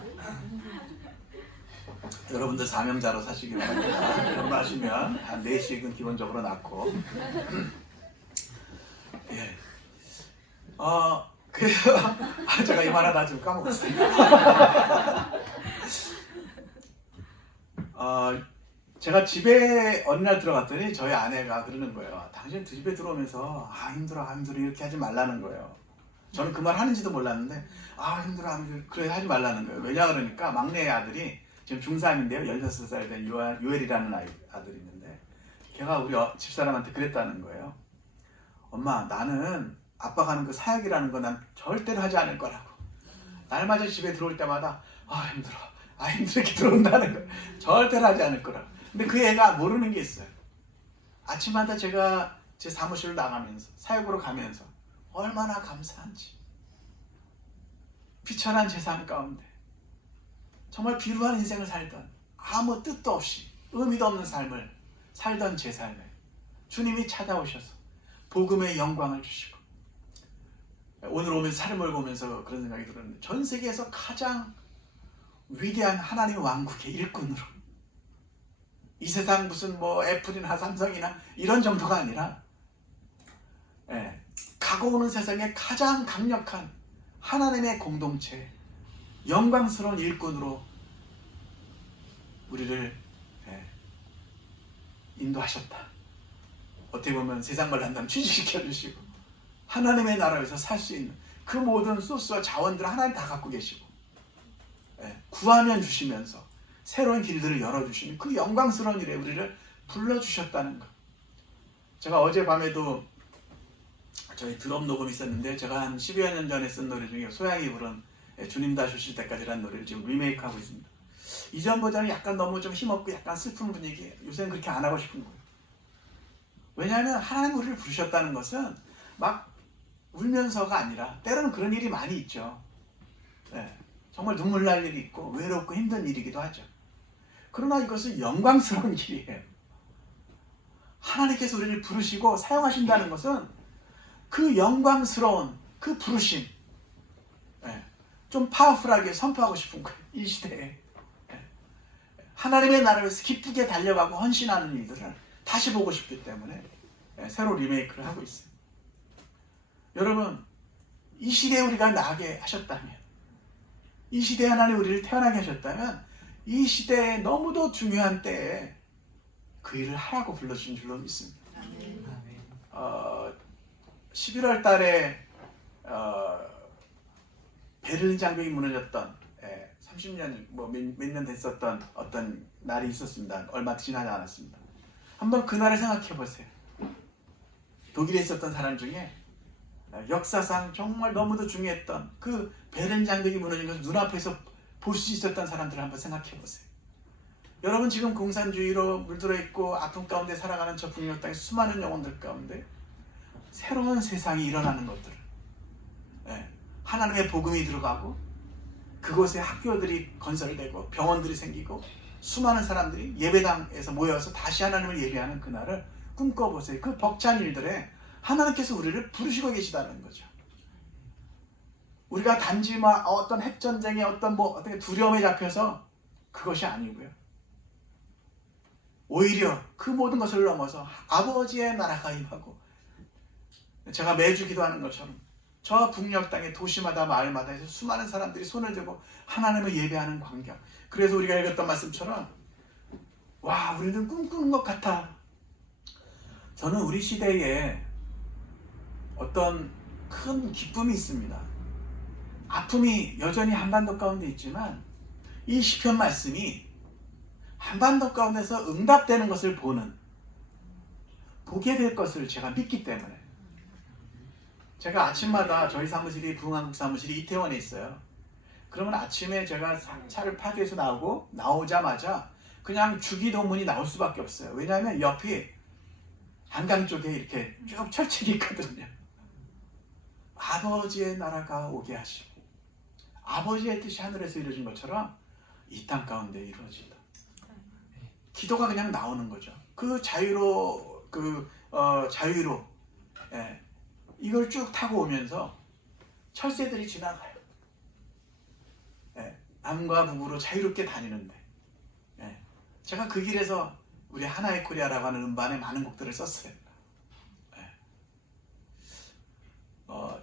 여러분들 사명자로 사시기 바랍니다. 결혼하시면 한 4씩은 기본적으로 낳고. 예. 그래서 제가 이 말하다 좀 까먹었어요. 제가 집에 어느 날 들어갔더니 저희 아내가 그러는 거예요. 당신 집에 들어오면서 힘들어 이렇게 하지 말라는 거예요. 저는 그 말 하는지도 몰랐는데 힘들어 그래 하지 말라는 거예요. 왜냐 그러니까 막내 아들이 지금 중3인데요. 16살 된 요엘이라는 아들이 있는데 걔가 우리 집사람한테 그랬다는 거예요. 엄마, 나는 아빠가 하는 그 사역이라는 거 난 절대로 하지 않을 거라고. 날마다 집에 들어올 때마다 힘들어 이렇게 들어온다는 거 절대로 하지 않을 거라고. 근데 그 애가 모르는 게 있어요. 아침마다 제가 제 사무실로 나가면서 사역으로 가면서 얼마나 감사한지, 비천한 제 삶 가운데 정말 비루한 인생을 살던, 아무 뜻도 없이 의미도 없는 삶을 살던 제 삶에 주님이 찾아오셔서 복음의 영광을 주시고, 오늘 오면서 차를 몰고 오면서 그런 생각이 들었는데 전 세계에서 가장 위대한 하나님의 왕국의 일꾼으로, 이 세상 무슨 애플이나 삼성이나 이런 정도가 아니라 가고 오는 세상에 가장 강력한 하나님의 공동체, 영광스러운 일꾼으로 우리를 인도하셨다. 어떻게 보면 세상 말 한다면 취직시켜 주시고 하나님의 나라에서 살 수 있는 그 모든 소스와 자원들을 하나님 다 갖고 계시고 구하면 주시면서 새로운 길들을 열어주시는 그 영광스러운 일에 우리를 불러주셨다는 것. 제가 어젯밤에도 저희 드럼 녹음이 있었는데 제가 한 10여 년 전에 쓴 노래 중에 소양이 부른 주님 다시 오실 때까지라는 노래를 지금 리메이크하고 있습니다. 이전 버전은 약간 너무 좀 힘없고 약간 슬픈 분위기, 요새는 그렇게 안 하고 싶은 거예요. 왜냐하면 하나님 우리를 부르셨다는 것은 막 울면서가 아니라 때로는 그런 일이 많이 있죠. 네, 정말 눈물 날 일이 있고 외롭고 힘든 일이기도 하죠. 그러나 이것은 영광스러운 길이에요. 하나님께서 우리를 부르시고 사용하신다는 것은 그 영광스러운 그 부르심, 좀 파워풀하게 선포하고 싶은 거예요. 이 시대에 하나님의 나라를 위해서 기쁘게 달려가고 헌신하는 일들을 다시 보고 싶기 때문에 새로 리메이크를 하고 있어요. 여러분, 이 시대에 우리가 나게 하셨다면, 이 시대에 하나님 우리를 태어나게 하셨다면, 이 시대에 너무도 중요한 때에 그 일을 하라고 불러주신 줄로 믿습니다. 11월 달에 베를린 장벽이 무너졌던 30년 몇 년 됐었던 어떤 날이 있었습니다. 얼마 지나지 않았습니다. 한번 그날을 생각해 보세요. 독일에 있었던 사람 중에 역사상 정말 너무도 중요했던 그 베를린 장벽이 무너진 것을 눈앞에서 볼 수 있었던 사람들을 한번 생각해 보세요. 여러분, 지금 공산주의로 물들어 있고 아픔 가운데 살아가는 저 북녘 땅의 수많은 영혼들 가운데 새로운 세상이 일어나는 것들을, 하나님의 복음이 들어가고 그곳에 학교들이 건설되고 병원들이 생기고 수많은 사람들이 예배당에서 모여서 다시 하나님을 예배하는 그날을 꿈꿔보세요. 그 벅찬 일들에 하나님께서 우리를 부르시고 계시다는 거죠. 우리가 단지 어떤 핵전쟁에 어떤 두려움에 잡혀서 그것이 아니고요. 오히려 그 모든 것을 넘어서 아버지의 나라가 임하고, 제가 매주 기도하는 것처럼 저 북녘 땅의 도시마다 마을마다 해서 수많은 사람들이 손을 들고 하나님을 예배하는 광경. 그래서 우리가 읽었던 말씀처럼 와, 우리는 꿈꾸는 것 같아. 저는 우리 시대에 어떤 큰 기쁨이 있습니다. 아픔이 여전히 한반도 가운데 있지만 이 시편 말씀이 한반도 가운데서 응답되는 것을 보게 될 것을 제가 믿기 때문에, 제가 아침마다 저희 사무실이 부흥한국 사무실이 이태원에 있어요. 그러면 아침에 제가 차를 파주에서 나오자마자 그냥 주기도문이 나올 수밖에 없어요. 왜냐하면 옆이 한강 쪽에 이렇게 쭉 철책이 있거든요. 아버지의 나라가 오게 하시고 아버지의 뜻이 하늘에서 이루어진 것처럼 이 땅 가운데 이루어진다. 기도가 그냥 나오는 거죠. 그 자유로 이걸 쭉 타고 오면서 철새들이 지나가요. 남과 북으로 자유롭게 다니는데, 제가 그 길에서 우리 하나의 코리아라고 하는 음반에 많은 곡들을 썼어요.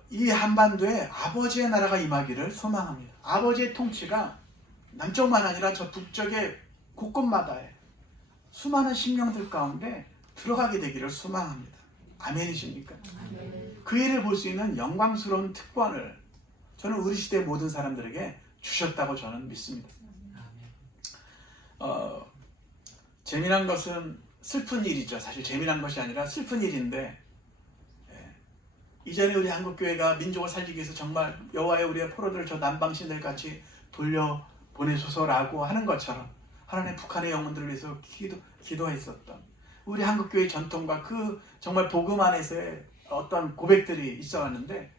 이 한반도에 아버지의 나라가 임하기를 소망합니다. 아버지의 통치가 남쪽만 아니라 저 북쪽의 곳곳마다에 수많은 심령들 가운데 들어가게 되기를 소망합니다. 아멘이십니까? 아멘. 그 일을 볼 수 있는 영광스러운 특권을 저는 우리 시대 모든 사람들에게 주셨다고 저는 믿습니다. 재미난 것은 슬픈 일이죠. 사실 재미난 것이 아니라 슬픈 일인데, 이전에 우리 한국교회가 민족을 살리기 위해서 정말 여호와의 우리의 포로들을 저 남방신들 같이 돌려보내소서라고 하는 것처럼 하나님 북한의 영혼들을 위해서 기도했었던 우리 한국교회의 전통과 그 정말 복음 안에서의 어떤 고백들이 있어왔는데,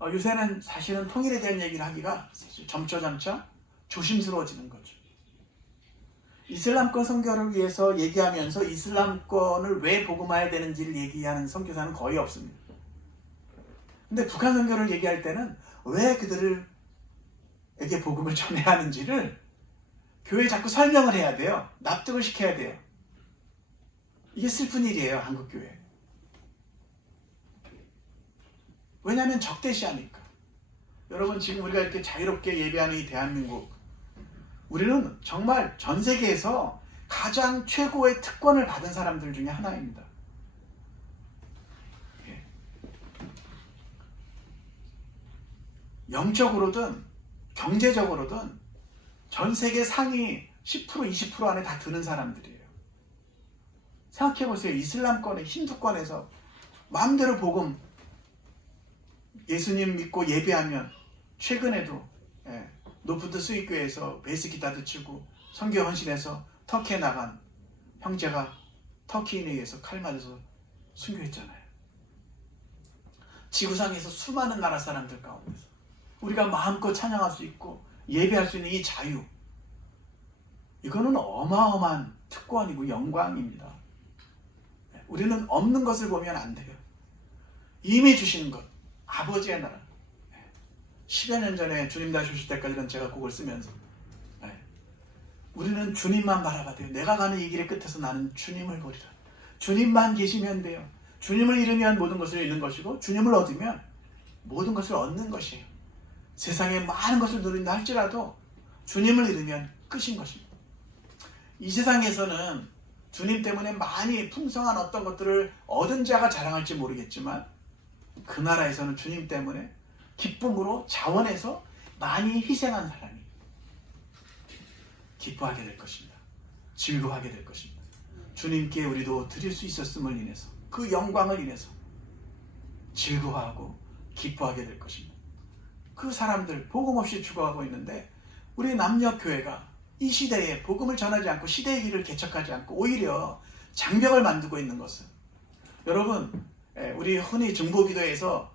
요새는 사실은 통일에 대한 얘기를 하기가 사실 점차 조심스러워지는 거죠. 이슬람권 선교를 위해서 얘기하면서 이슬람권을 왜 복음화해야 되는지를 얘기하는 선교사는 거의 없습니다. 근데 북한 선교를 얘기할 때는 왜 그들에게 복음을 전해야 하는지를 교회에 자꾸 설명을 해야 돼요. 납득을 시켜야 돼요. 이게 슬픈 일이에요, 한국교회. 왜냐하면 적대시하니까. 여러분, 지금 우리가 이렇게 자유롭게 예배하는 이 대한민국, 우리는 정말 전 세계에서 가장 최고의 특권을 받은 사람들 중에 하나입니다. 영적으로든 경제적으로든 전 세계 상위 10% 20% 안에 다 드는 사람들이에요. 생각해보세요. 이슬람권의 힌두권에서 마음대로 복음 예수님 믿고 예배하면 최근에도 노푸드 수익교회에서 베이스 기타도 치고 선교 헌신해서 터키에 나간 형제가 터키인에 의해서 칼 맞아서 순교했잖아요. 지구상에서 수많은 나라 사람들 가운데서 우리가 마음껏 찬양할 수 있고 예배할 수 있는 이 자유, 이거는 어마어마한 특권이고 영광입니다. 우리는 없는 것을 보면 안 돼요. 이미 주시는 것, 아버지의 나라. 10여 년 전에 주님 다시 오실 때까지는 제가 곡을 쓰면서 우리는 주님만 바라봐야 돼요. 내가 가는 이 길의 끝에서 나는 주님을 보리라. 주님만 계시면 돼요. 주님을 잃으면 모든 것을 잃는 것이고 주님을 얻으면 모든 것을 얻는 것이에요. 세상에 많은 것을 누린다 할지라도 주님을 잃으면 끝인 것입니다. 이 세상에서는 주님 때문에 많이 풍성한 어떤 것들을 얻은 자가 자랑할지 모르겠지만 그 나라에서는 주님 때문에 기쁨으로 자원해서 많이 희생한 사람이 기뻐하게 될 것입니다. 즐거워하게 될 것입니다. 주님께 우리도 드릴 수 있었음을 인해서 그 영광을 인해서 즐거워하고 기뻐하게 될 것입니다. 그 사람들 복음 없이 죽어가고 있는데 우리 남녀교회가 이 시대에 복음을 전하지 않고 시대의 길을 개척하지 않고 오히려 장벽을 만들고 있는 것은, 여러분 우리 흔히 중보기도에서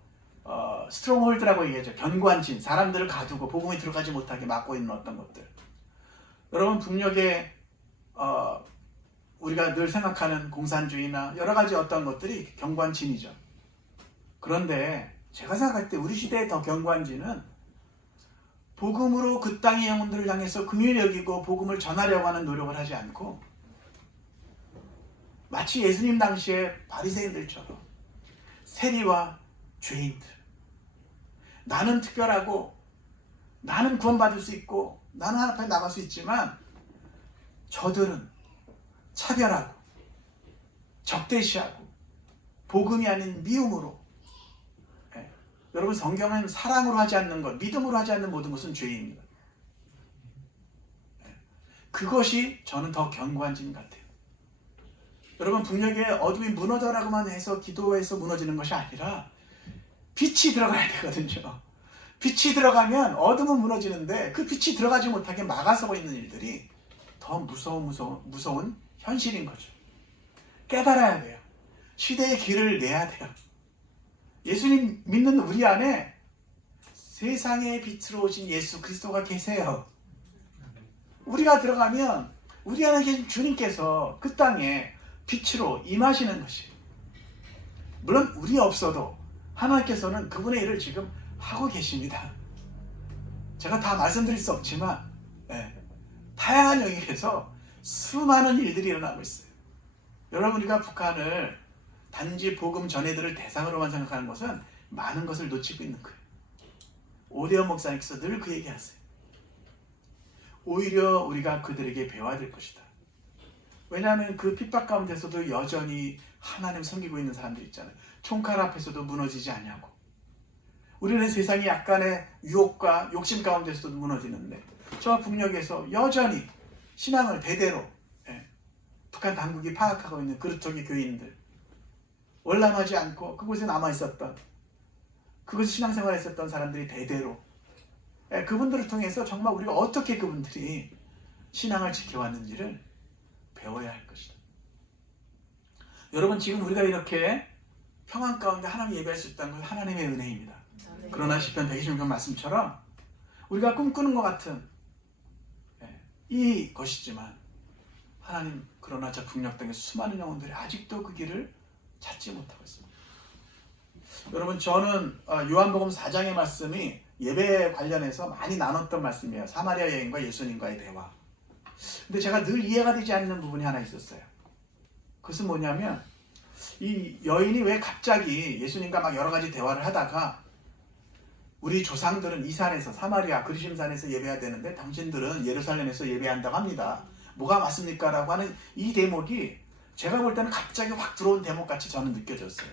스트롱홀드라고 얘기하죠. 견관진, 사람들을 가두고 복음이 들어가지 못하게 막고 있는 어떤 것들. 여러분 북녘에 우리가 늘 생각하는 공산주의나 여러 가지 어떤 것들이 경관진이죠. 그런데 제가 생각할 때 우리 시대의 더 경관진은 복음으로 그 땅의 영혼들을 향해서 긍휼히 여기고 복음을 전하려고 하는 노력을 하지 않고 마치 예수님 당시에 바리새인들처럼 세리와 죄인들, 나는 특별하고 나는 구원받을 수 있고 나는 하나님 앞에 나갈 수 있지만 저들은 차별하고 적대시하고 복음이 아닌 미움으로, 여러분 성경은 사랑으로 하지 않는 것, 믿음으로 하지 않는 모든 것은 죄입니다. 그것이 저는 더 견고한진 같아요. 여러분 북녘에 어둠이 무너져라고만 해서 기도해서 무너지는 것이 아니라 빛이 들어가야 되거든요. 빛이 들어가면 어둠은 무너지는데 그 빛이 들어가지 못하게 막아서고 있는 일들이 더 무서운 현실인 거죠. 깨달아야 돼요. 시대의 길을 내야 돼요. 예수님 믿는 우리 안에 세상의 빛으로 오신 예수 그리스도가 계세요. 우리가 들어가면 우리 안에 계신 주님께서 그 땅에 빛으로 임하시는 것이에요. 물론 우리 없어도 하나님께서는 그분의 일을 지금 하고 계십니다. 제가 다 말씀드릴 수 없지만 다양한 영역에서 수많은 일들이 일어나고 있어요. 여러분 우리가 북한을 단지 복음 전해들을 대상으로만 생각하는 것은 많은 것을 놓치고 있는 거예요. 오대원 목사님께서 늘 그 얘기하세요. 오히려 우리가 그들에게 배워야 될 것이다. 왜냐하면 그 핍박 가운데서도 여전히 하나님 섬기고 있는 사람들 있잖아요. 총칼 앞에서도 무너지지 않냐고. 우리는 세상이 약간의 유혹과 욕심 가운데서도 무너지는데 저 북녘에서 여전히 신앙을 대대로 북한 당국이 파악하고 있는 그루터기 교인들, 월남하지 않고 그곳에 남아있었던, 그곳에 신앙생활을 했었던 사람들이 대대로 그분들을 통해서 정말 우리가 어떻게 그분들이 신앙을 지켜왔는지를 배워야 할 것이다. 여러분 지금 우리가 이렇게 평안 가운데 하나님 예배할 수 있다는 건 하나님의 은혜입니다. 그러나 시편 126편 말씀처럼 우리가 꿈꾸는 것 같은 이 것이지만 하나님, 그러나 저 북녘 땅에 수많은 영혼들이 아직도 그 길을 찾지 못하고 있습니다. 여러분 저는 요한복음 4장의 말씀이 예배 관련해서 많이 나눴던 말씀이에요. 사마리아 여인과 예수님과의 대화. 근데 제가 늘 이해가 되지 않는 부분이 하나 있었어요. 그것은 뭐냐면 이 여인이 왜 갑자기 예수님과 막 여러 가지 대화를 하다가 우리 조상들은 이 산에서 사마리아 그리심산에서 예배해야 되는데 당신들은 예루살렘에서 예배한다고 합니다. 뭐가 맞습니까? 라고 하는 이 대목이 제가 볼 때는 갑자기 확 들어온 대목같이 저는 느껴졌어요.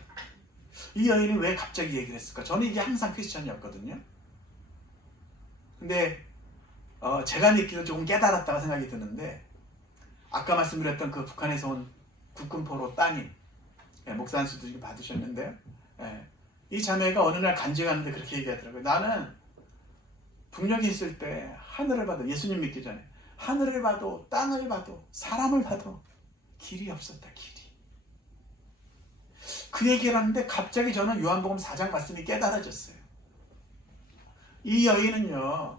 이 여인이 왜 갑자기 얘기를 했을까? 저는 이게 항상 퀘스천이었거든요. 근데 제가 느끼는 조금 깨달았다고 생각이 드는데, 아까 말씀드렸던 그 북한에서 온 국군포로 따님 목사 한 수도 받으셨는데요. 이 자매가 어느 날 간증하는데 그렇게 얘기하더라고요. 나는 북녘에 있을 때 하늘을 봐도, 예수님 믿기 전에 하늘을 봐도 땅을 봐도 사람을 봐도 길이 없었다. 길이. 그 얘기를 하는데 갑자기 저는 요한복음 4장 말씀이 깨달아졌어요. 이 여인은요,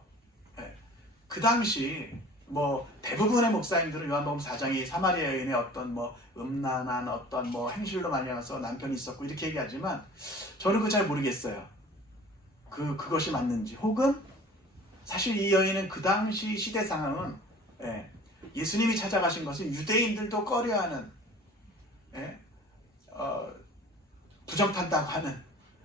그 당시 뭐 대부분의 목사님들은 요한복음 4장이 사마리아 여인의 어떤 뭐 음란한 어떤 뭐 행실로 말미암아서 남편이 있었고 이렇게 얘기하지만 저는 그거 잘 모르겠어요. 그것이 맞는지, 혹은 사실 이 여인은 그 당시 시대 상황은 예수님이 찾아가신 것은 유대인들도 꺼려하는 부정탄다고 하는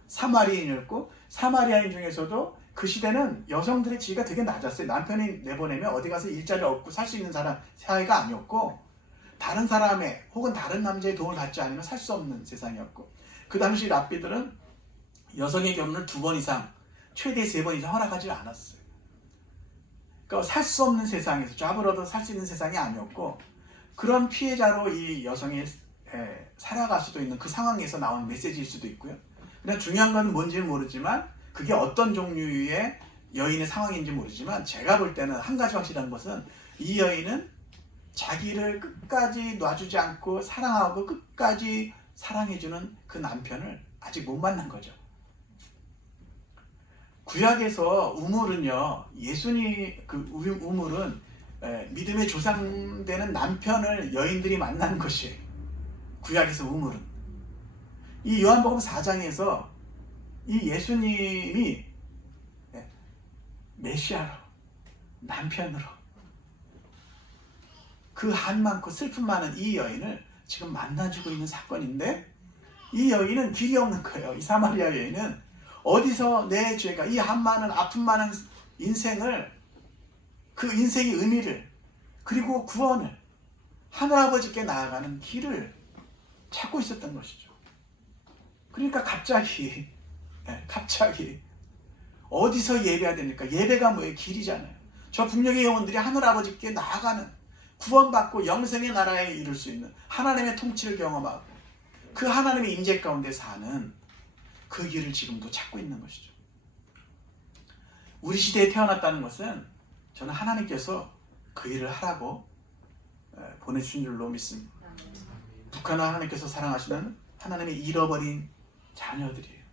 사마리아인이었고, 사마리아인 중에서도 그 시대는 여성들의 지위가 되게 낮았어요. 남편이 내보내면 어디 가서 일자리 얻고 살 수 있는 사회가 아니었고, 다른 사람의 혹은 다른 남자의 도움을 받지 않으면 살 수 없는 세상이었고, 그 당시 랍비들은 여성의 결혼을 2번 이상, 최대 3번 이상 허락하지 않았어요. 그러니까 살 수 없는 세상에서 잡을 얻어 살 수 있는 세상이 아니었고, 그런 피해자로 이 여성이 살아갈 수도 있는 그 상황에서 나온 메시지일 수도 있고요. 그냥 중요한 건 뭔지는 모르지만, 그게 어떤 종류의 여인의 상황인지 모르지만, 제가 볼 때는 한 가지 확실한 것은 이 여인은 자기를 끝까지 놔주지 않고 사랑하고 끝까지 사랑해주는 그 남편을 아직 못 만난 거죠. 구약에서 우물은요, 예수님 그 우물은 믿음의 조상되는 남편을 여인들이 만나는 것이에요. 구약에서 우물은. 이 요한복음 4장에서 이 예수님이 메시아로, 남편으로 그 한 많고 슬픔 많은 이 여인을 지금 만나주고 있는 사건인데, 이 여인은 길이 없는 거예요. 이 사마리아 여인은 어디서 내 죄가, 이 한 많은 아픔 많은 인생을, 그 인생의 의미를, 그리고 구원을, 하늘아버지께 나아가는 길을 찾고 있었던 것이죠. 그러니까 갑자기 어디서 예배해야 됩니까? 예배가 뭐예요? 길이잖아요. 저 북녘의 영혼들이 하늘아버지께 나아가는, 구원받고 영생의 나라에 이룰 수 있는 하나님의 통치를 경험하고 그 하나님의 임재 가운데 사는 그 길을 지금도 찾고 있는 것이죠. 우리 시대에 태어났다는 것은 저는 하나님께서 그 일을 하라고 보내주신 줄로 믿습니다. 북한은 하나님께서 사랑하시는 하나님의 잃어버린 자녀들이에요.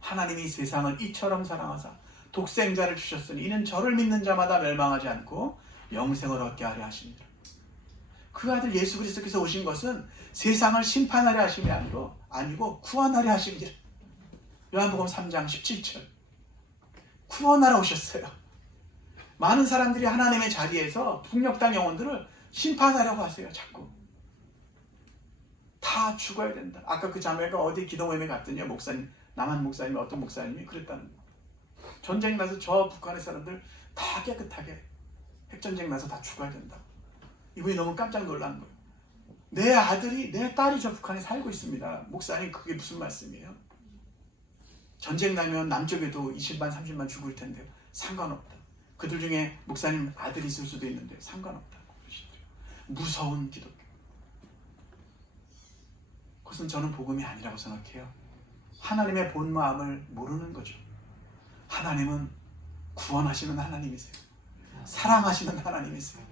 하나님이 세상을 이처럼 사랑하사 독생자를 주셨으니 이는 저를 믿는 자마다 멸망하지 않고 영생을 얻게 하려 하십니다. 그 아들 예수 그리스도께서 오신 것은 세상을 심판하려 하심이 아니고 구원하려 하십니다. 요한복음 3장 17절. 구원하러 오셨어요. 많은 사람들이 하나님의 자리에서 북녘 땅 영혼들을 심판하려고 하세요. 자꾸 다 죽어야 된다. 아까 그 자매가 어디 기도 모임에 갔더니 목사님, 남한 목사님이, 어떤 목사님이 그랬다는 거예요. 전쟁 나서 저 북한의 사람들 다 깨끗하게, 핵전쟁 나서 다 죽어야 된다. 이분이 너무 깜짝 놀란 거예요. 내 아들이, 내 딸이 저 북한에 살고 있습니다. 목사님, 그게 무슨 말씀이에요? 전쟁 나면 남쪽에도 20만 30만 죽을 텐데요. 상관없다. 그들 중에 목사님 아들이 있을 수도 있는데 상관없다고 그러시더라고요. 무서운 기독교. 그것은 저는 복음이 아니라고 생각해요. 하나님의 본 마음을 모르는 거죠. 하나님은 구원하시는 하나님이세요. 사랑하시는 하나님이세요.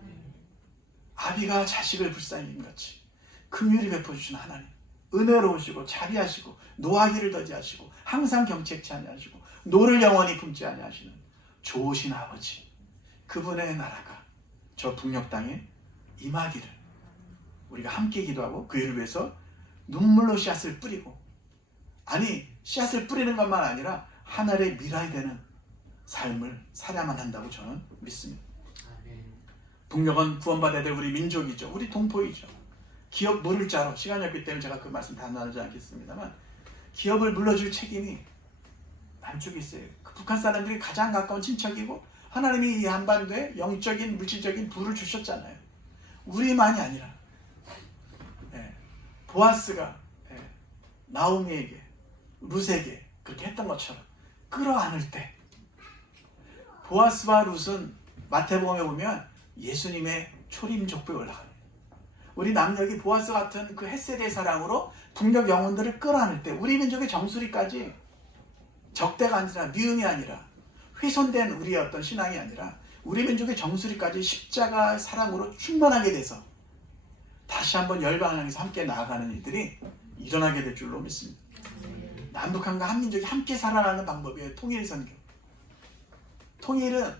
아비가 자식을 불쌍히 여김같이 긍휼히 베풀어주시는 하나님, 은혜로우시고 자비하시고 노하기를 더디하시고 항상 경책치 아니하시고 노를 영원히 품지 아니하시는 좋으신 아버지, 그분의 나라가 저 북녘 땅에 임하기를 우리가 함께 기도하고 그 일을 위해서 눈물로 씨앗을 뿌리고, 아니 씨앗을 뿌리는 것만 아니라 하늘의 미랄이 되는 삶을 살아야만 한다고 저는 믿습니다. 북녘은 구원받아야 될 우리 민족이죠. 우리 동포이죠. 기업 물을 자로, 시간이 없기 때문에 제가 그 말씀 다 나누지 않겠습니다만, 기업을 물러줄 책임이 남쪽에 있어요. 그 북한 사람들이 가장 가까운 친척이고 하나님이 이 한반도에 영적인 물질적인 부를 주셨잖아요. 우리만이 아니라 보아스가 나오미에게, 룻에게 그렇게 했던 것처럼 끌어안을 때, 보아스와 룻은 마태복음에 보면 예수님의 초림 족보에 올라갑니다. 우리 남녘이 보아스 같은 그 헷세대의 사랑으로 북녘 영혼들을 끌어안을 때, 우리 민족의 정수리까지 적대가 아니라 미움이 아니라 훼손된 우리의 어떤 신앙이 아니라 우리 민족의 정수리까지 십자가 사랑으로 충만하게 돼서 다시 한번 열방을 향해서 함께 나아가는 일들이 일어나게 될 줄로 믿습니다. 남북한과 한민족이 함께 살아가는 방법이에요. 통일선교. 통일은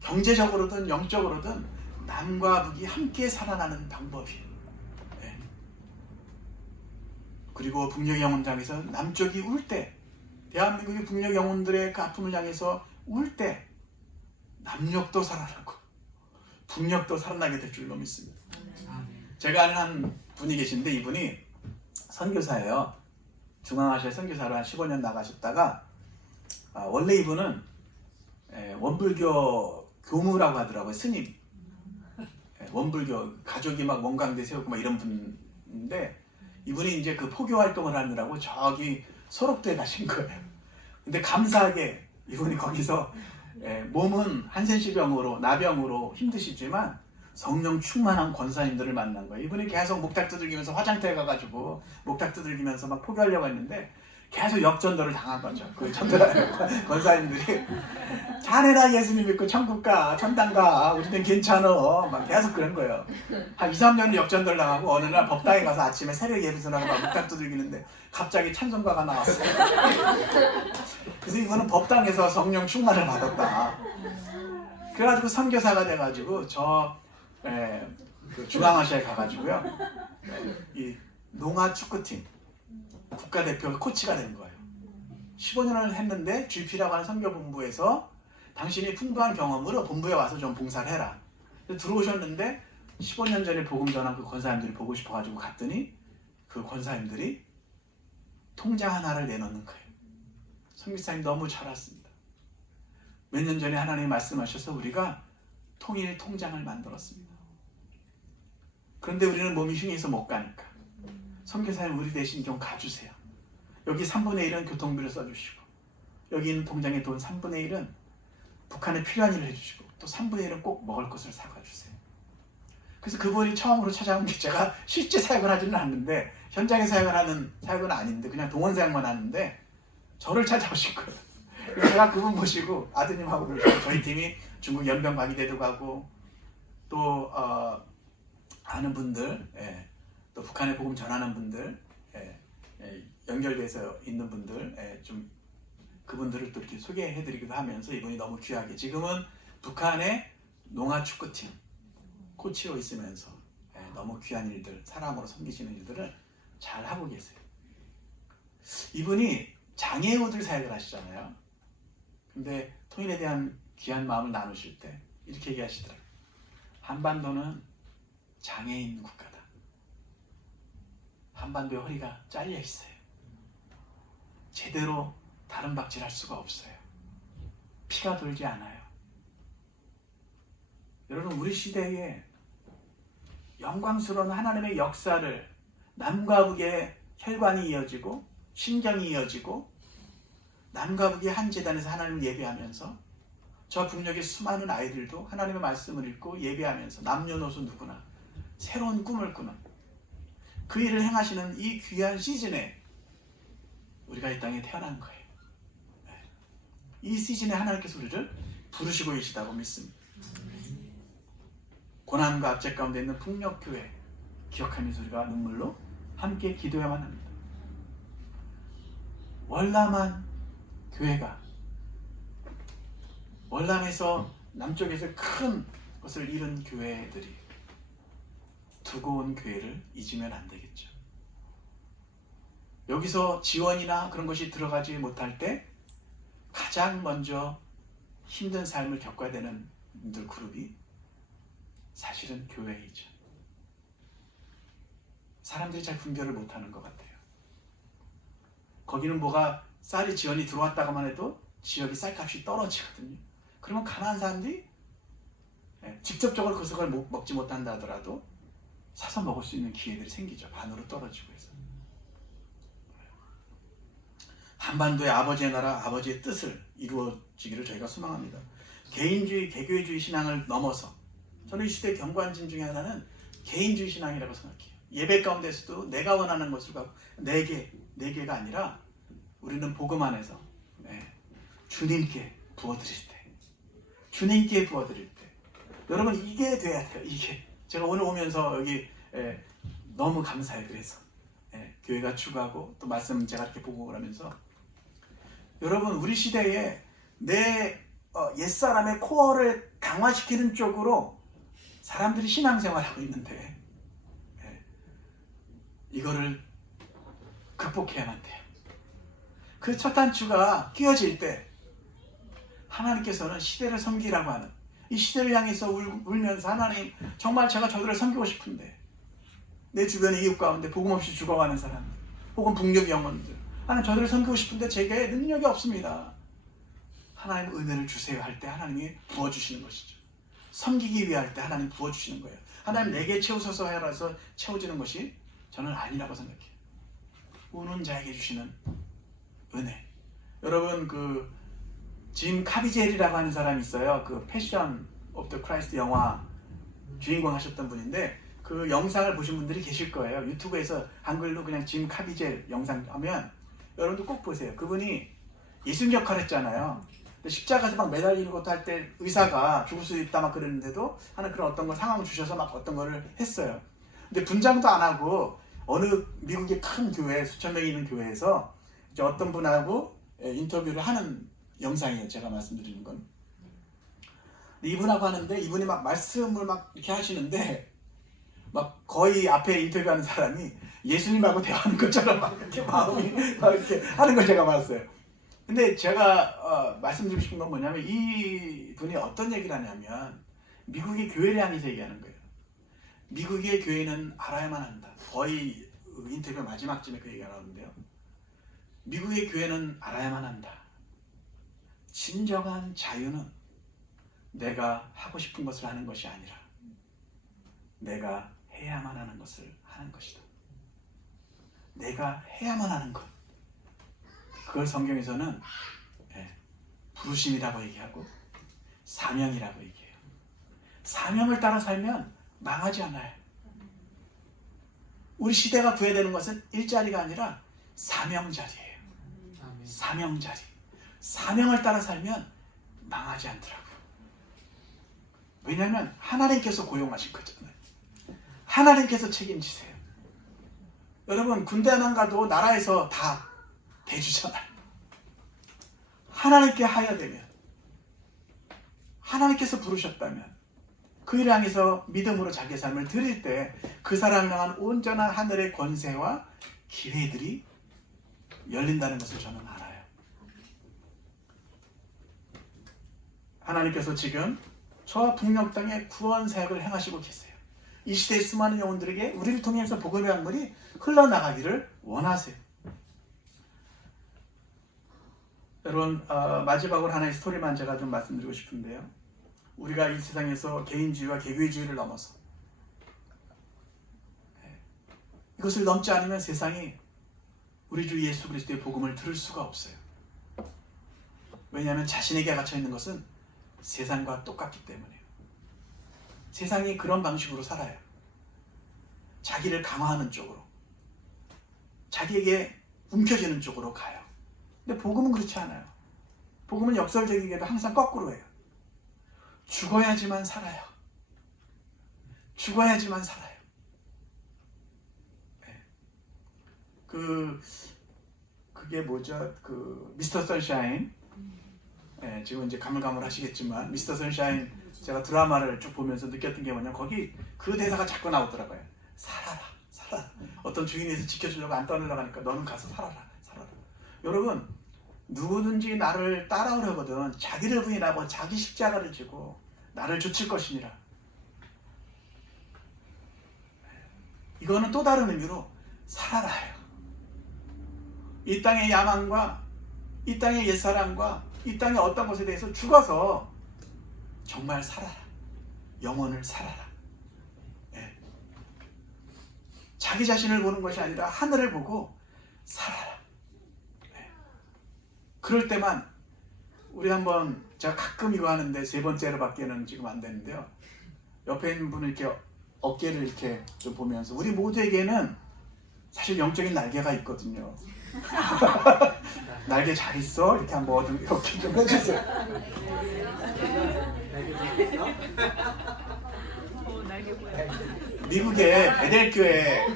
경제적으로든 영적으로든 남과 북이 함께 살아가는 방법이에요. 그리고 북녘 영혼을 향해서 남쪽이 울 때, 대한민국의 북녘 영혼들의 그 아픔을 향해서 울 때 남녘도 살아나고 북녘도 살아나게 될 줄로 믿습니다. 제가 아는 한 분이 계신데 이분이 선교사예요. 중앙아시아 선교사로 한 15년 나가셨다가 원래 이분은 원불교 교무라고 하더라고요. 스님. 원불교 가족이 막 원광대 세우고 막 이런 분인데 이분이 이제 그 포교 활동을 하느라고 저기 소록도에 가신 거예요. 근데 감사하게 이분이 거기서 몸은 한센시병으로 나병으로 힘드시지만 성령 충만한 권사님들을 만난 거예요. 이분이 계속 목탁 두들기면서 화장터에 가가지고 목탁 두들기면서 막 포교하려고 했는데 계속 역전도를 당한 거죠. 그 권사님들이 자네나 예수님 믿고 천국 가, 천당 가, 우리는 괜찮어. 막 계속 그런 거예요. 한 2, 3년을 역전도를 당하고 어느 날 법당에 가서 아침에 새벽 예배선하고 막 목탁 두들기는데 갑자기 찬송가가 나왔어요. 그래서 이분은 법당에서 성령 충만을 받았다. 그래가지고 선교사가 돼가지고 그 중앙아시아에 가가지고요. 이 농아 축구팀 국가대표 코치가 된 거예요. 15년을 했는데 GP라고 하는 선교본부에서 당신이 풍부한 경험으로 본부에 와서 좀 봉사를 해라. 들어오셨는데 15년 전에 복음 전한 그 권사님들이 보고 싶어가지고 갔더니 그 권사님들이 통장 하나를 내놓는 거예요. 선교사님 너무 잘 왔습니다. 몇 년 전에 하나님이 말씀하셔서 우리가 통일 통장을 만들었습니다. 그런데 우리는 몸이 흉해서 못 가니까 선교사님 우리 대신 좀 가주세요. 여기 3분의 1은 교통비를 써주시고 여기 있는 통장의 돈 3분의 1은 북한에 필요한 일을 해주시고 또 3분의 1은 꼭 먹을 것을 사가주세요. 그래서 그분이 처음으로 찾아온 게 제가 실제 사역을 하지는 않는데 현장에 사역을 하는 사역은 아닌데 그냥 동원 사역만 하는데 저를 찾아오신 거예요. 제가 그분 모시고 아드님하고 저희 팀이 중국 연변과기대도 가고 또 아는 분들 또 북한에 복음 전하는 분들 연결돼서 있는 분들 좀 그분들을 또 이렇게 소개해드리기도 하면서 이분이 너무 귀하게 지금은 북한의 농아축구팀 코치로 있으면서 너무 귀한 일들 사람으로 섬기시는 일들을 잘 하고 계세요. 이분이 장애우들 사역을 하시잖아요. 근데 통일에 대한 귀한 마음을 나누실 때 이렇게 얘기하시더라고요. 한반도는 장애인 국가다. 한반도의 허리가 잘려 있어요. 제대로 다른 박질할 수가 없어요. 피가 돌지 않아요. 여러분 우리 시대에 영광스러운 하나님의 역사를 남과 북의 혈관이 이어지고 신경이 이어지고 남과 북의 한 재단에서 하나님을 예배하면서 저 북녘의 수많은 아이들도 하나님의 말씀을 읽고 예배하면서 남녀노소 누구나 새로운 꿈을 꾸는 그 일을 행하시는 이 귀한 시즌에 우리가 이 땅에 태어난 거예요. 이 시즌에 하나님께서 우리를 부르시고 계시다고 믿습니다. 고난과 압제 가운데 있는 북녘교회 기억하면서 우리가 눈물로 함께 기도해야만 합니다. 월남한 교회가 월남에서 남쪽에서 큰 것을 이룬 교회들이 두고 온 교회를 잊으면 안 되겠죠. 여기서 지원이나 그런 것이 들어가지 못할 때 가장 먼저 힘든 삶을 겪어야 되는 분들 그룹이 사실은 교회이죠. 사람들이 잘 분별을 못하는 것 같아요. 거기는 뭐가 쌀이 지원이 들어왔다고만 해도 지역이 쌀값이 떨어지거든요. 그러면 가난한 사람들이 직접적으로 그것을 먹지 못한다 하더라도 사서 먹을 수 있는 기회들이 생기죠. 반으로 떨어지고 해서. 한반도의 아버지의 나라, 아버지의 뜻을 이루어지기를 저희가 소망합니다. 개인주의, 개교회주의 신앙을 넘어서 저는 이 시대의 경관짐 중에 하나는 개인주의 신앙이라고 생각해요. 예배 가운데서도 내가 원하는 것을 갖고 내 개가 아니라 우리는 복음 안에서 주님께 부어드릴 때, 주님께 부어드릴 때, 여러분 이게 돼야 돼요. 이게 제가 오늘 오면서 여기 너무 감사해요. 그래서 교회가 추구하고 또 말씀 제가 이렇게 보고 그러면서 여러분 우리 시대에 내 옛사람의 코어를 강화시키는 쪽으로 사람들이 신앙생활하고 있는데 이거를 극복해야만 돼요. 그 첫 단추가 끼어질 때 하나님께서는 시대를 섬기라고 하는, 이 시대를 향해서 울면서 하나님 정말 제가 저들을 섬기고 싶은데 내 주변의 이웃 가운데 복음 없이 죽어가는 사람들 혹은 북녘 영혼들, 하나님 저들을 섬기고 싶은데 제게 능력이 없습니다. 하나님 은혜를 주세요 할 때 하나님이 부어주시는 것이죠. 섬기기 위할 때 하나님 부어주시는 거예요. 하나님 내게 채우소서 하여서 채워지는 것이 저는 아니라고 생각해요. 우는 자에게 주시는 은혜. 여러분 짐 카비젤이라고 하는 사람이 있어요. 패션 오브 더 크라이스트 영화 주인공 하셨던 분인데 그 영상을 보신 분들이 계실 거예요. 유튜브에서 한글로 그냥 짐 카비젤 영상 하면 여러분도 꼭 보세요. 그분이 예수님 역할 했잖아요. 십자가에서 막 매달리는 것도 할 때 의사가 죽을 수 있다 막 그랬는데도 하는 그런 어떤 걸 상황을 주셔서 막 어떤 거를 했어요. 근데 분장도 안 하고 어느 미국의 큰 교회, 수천 명이 있는 교회에서 이제 어떤 분하고 인터뷰를 하는 영상이에요. 제가 말씀드리는 건. 이분하고 하는데 이분이 막 말씀을 막 이렇게 하시는데 막 거의 앞에 인터뷰하는 사람이 예수님하고 대화하는 것처럼 막 이렇게 마음이 막 이렇게 하는 걸 제가 봤어요. 근데 제가 말씀드리고 싶은 건 뭐냐면 이 분이 어떤 얘기를 하냐면 미국의 교회를 향해서 얘기하는 거예요. 미국의 교회는 알아야만 한다. 거의 인터뷰 마지막쯤에 그 얘기가 나오는데요. 미국의 교회는 알아야만 한다. 진정한 자유는 내가 하고 싶은 것을 하는 것이 아니라 내가 해야만 하는 것을 하는 것이다. 내가 해야만 하는 것. 그걸 성경에서는 부르심이라고 얘기하고 사명이라고 얘기해요. 사명을 따라 살면 망하지 않아요. 우리 시대가 구해야 되는 것은 일자리가 아니라 사명자리예요. 사명자리. 사명을 따라 살면 망하지 않더라고요. 왜냐하면 하나님께서 고용하신 거잖아요. 하나님께서 책임지세요. 여러분 군대만 가도 나라에서 다 대주잖아요. 하나님께 하야되면, 하나님께서 부르셨다면 그 일을 향해서 믿음으로 자기의 삶을 드릴 때 그 사람을 향한 온전한 하늘의 권세와 기회들이 열린다는 것을 저는 알아요. 하나님께서 지금 저와 북녘 땅에 구원 사역을 행하시고 계세요. 이 시대의 수많은 영혼들에게 우리를 통해서 복음의 강물이 흘러나가기를 원하세요. 여러분 마지막으로 하나의 스토리만 제가 좀 말씀드리고 싶은데요. 우리가 이 세상에서 개인주의와 개개주의를 넘어서 이것을 넘지 않으면 세상이 우리 주 예수 그리스도의 복음을 들을 수가 없어요. 왜냐하면 자신에게 갇혀 있는 것은 세상과 똑같기 때문에요. 세상이 그런 방식으로 살아요. 자기를 강화하는 쪽으로, 자기에게 움켜쥐는 쪽으로 가요. 근데 복음은 그렇지 않아요. 복음은 역설적이게도 항상 거꾸로 해요. 죽어야지만 살아요. 죽어야지만 살아요. 그게 뭐죠? 미스터 선샤인. 지금 이제 가물가물하시겠지만 미스터 선샤인 제가 드라마를 쭉 보면서 느꼈던 게 뭐냐면 거기 그 대사가 자꾸 나오더라고요. 살아라, 살아라. 어떤 주인에서 지켜주려고 안 떠내려고 하니까 너는 가서 살아라, 살아라. 여러분 누구든지 나를 따라오려거든 자기를 부인하고 자기 십자가를 지고 나를 좇을 것이니라. 이거는 또 다른 의미로 살아라요. 이 땅의 야망과 이 땅의 옛사람과 이 땅의 어떤 것에 대해서 죽어서 정말 살아라. 영혼을 살아라. 자기 자신을 보는 것이 아니라 하늘을 보고 살아라. 그럴 때만 우리 한번 제가 가끔 이거 하는데 세 번째로밖에는 지금 안 되는데요. 옆에 있는 분을 이렇게 어깨를 이렇게 좀 보면서 우리 모두에게는 사실 영적인 날개가 있거든요. 날개 잘 있어? 이렇게 한번 이렇게 좀 해주세요. 미국의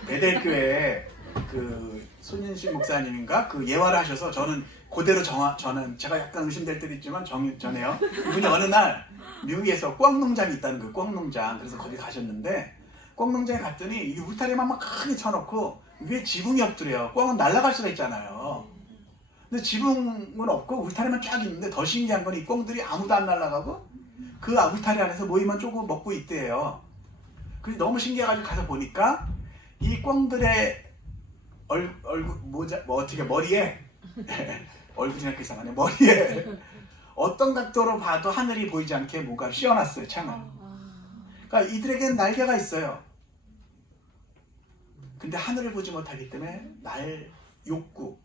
베델교회 그 손인식 목사님인가 그 예화를 하셔서 저는 그대로 저는 제가 약간 의심될 때도 있지만 전해요. 이분이 어느 날 미국에서 꿩 농장이 있다는 거예요. 꿩 농장. 그래서 거기 가셨는데 꿩 농장에 갔더니 이 울타리만 막 크게 쳐놓고 위에 지붕이 없더래요. 꿩은 날아갈 수가 있잖아요. 근데 지붕은 없고 울타리만 쫙 있는데 더 신기한 건 이 꿩들이 아무도 안 날아가고 그 울타리 안에서 모이만 조금 먹고 있대요. 그래서 너무 신기해가지고 가서 보니까 이 꿩들의 얼굴 어떻게 머리에 얼굴이 그렇게 이상하네. 머리에 어떤 각도로 봐도 하늘이 보이지 않게 뭔가 씌워놨어요. 창을. 그러니까 이들에게는 날개가 있어요. 근데 하늘을 보지 못하기 때문에 날 욕구,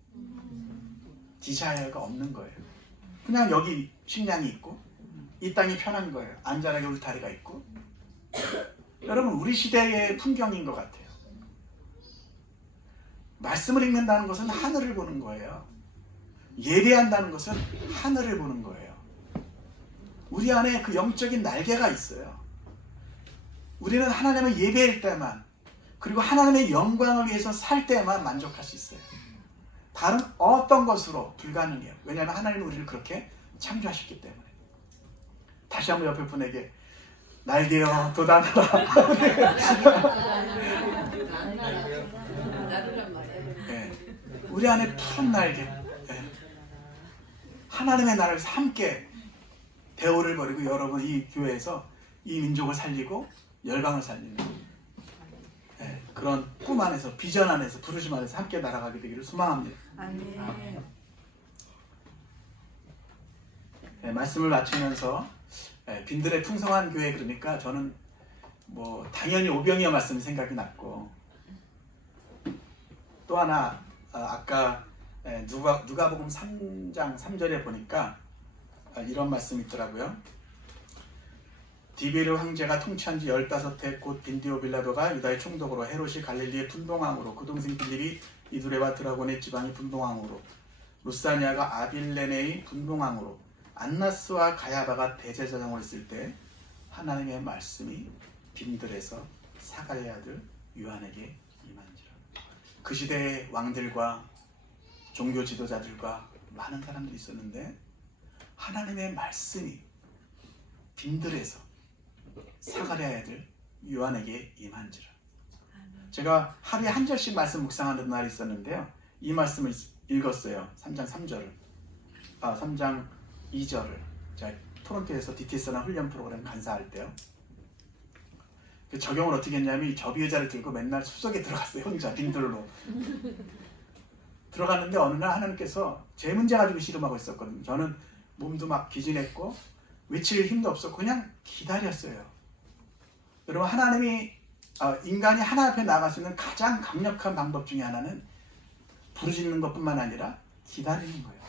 디자이어가 없는 거예요. 그냥 여기 식량이 있고 이 땅이 편한 거예요. 안전하게 울타리가 있고. 여러분 우리 시대의 풍경인 것 같아요. 말씀을 읽는다는 것은 하늘을 보는 거예요. 예배한다는 것은 하늘을 보는 거예요. 우리 안에 그 영적인 날개가 있어요. 우리는 하나님을 예배할 때만 그리고 하나님의 영광을 위해서 살 때만 만족할 수 있어요. 다른 어떤 것으로 불가능해요. 왜냐하면 하나님은 우리를 그렇게 창조하셨기 때문에. 다시 한번 옆에 분에게 날개여 돋아나라. 네. 우리 안에 푸른 날개. 네. 하나님의 나라를 함께 대우를 벌이고 여러분 이 교회에서 이 민족을 살리고 열방을 살리는 네. 그런 꿈 안에서 비전 안에서 부르심 안에서 함께 날아가게 되기를 소망합니다. 네, 말씀을 마치면서 빈들의 풍성한 교회 그러니까 저는 뭐 당연히 오병이어 말씀이 생각이 났고 또 하나 아까 누가복음 3장 3절에 보니까 이런 말씀이 있더라고요. 디베르 황제가 통치한 지 15해 곧 빈디오 빌라도가 유다의 총독으로 헤롯이 갈릴리의 분봉왕으로 그 동생 빌립이 이두레와 드라곤의 지방이 분봉왕으로 루사니아가 아빌레네의 분봉왕으로 안나스와 가야바가 대제사장으로 있을 때 하나님의 말씀이 빈들에서 사가랴의 아들 요한에게 임한지라. 그 시대의 왕들과 종교 지도자들과 많은 사람들이 있었는데 하나님의 말씀이 빈들에서 사가랴의 아들 요한에게 임한지라. 제가 하루에 한 절씩 말씀 묵상하는 날이 있었는데요. 이 말씀을 읽었어요. 3장 3절을. 3장 2절을. 제가 토론토에서 DTS라는 훈련 프로그램 간사할 때요. 그 적용을 어떻게 했냐면 이 접이의자를 들고 맨날 숲속에 들어갔어요. 혼자 빈들로. 들어갔는데 어느 날 하나님께서 제 문제 가지고 씨름하고 있었거든요. 저는 몸도 막 기진했고 외칠 힘도 없었고 그냥 기다렸어요. 여러분 하나님이 인간이 하나 앞에 나아갈 수 있는 가장 강력한 방법 중에 하나는 부르짖는 것뿐만 아니라 기다리는 거예요.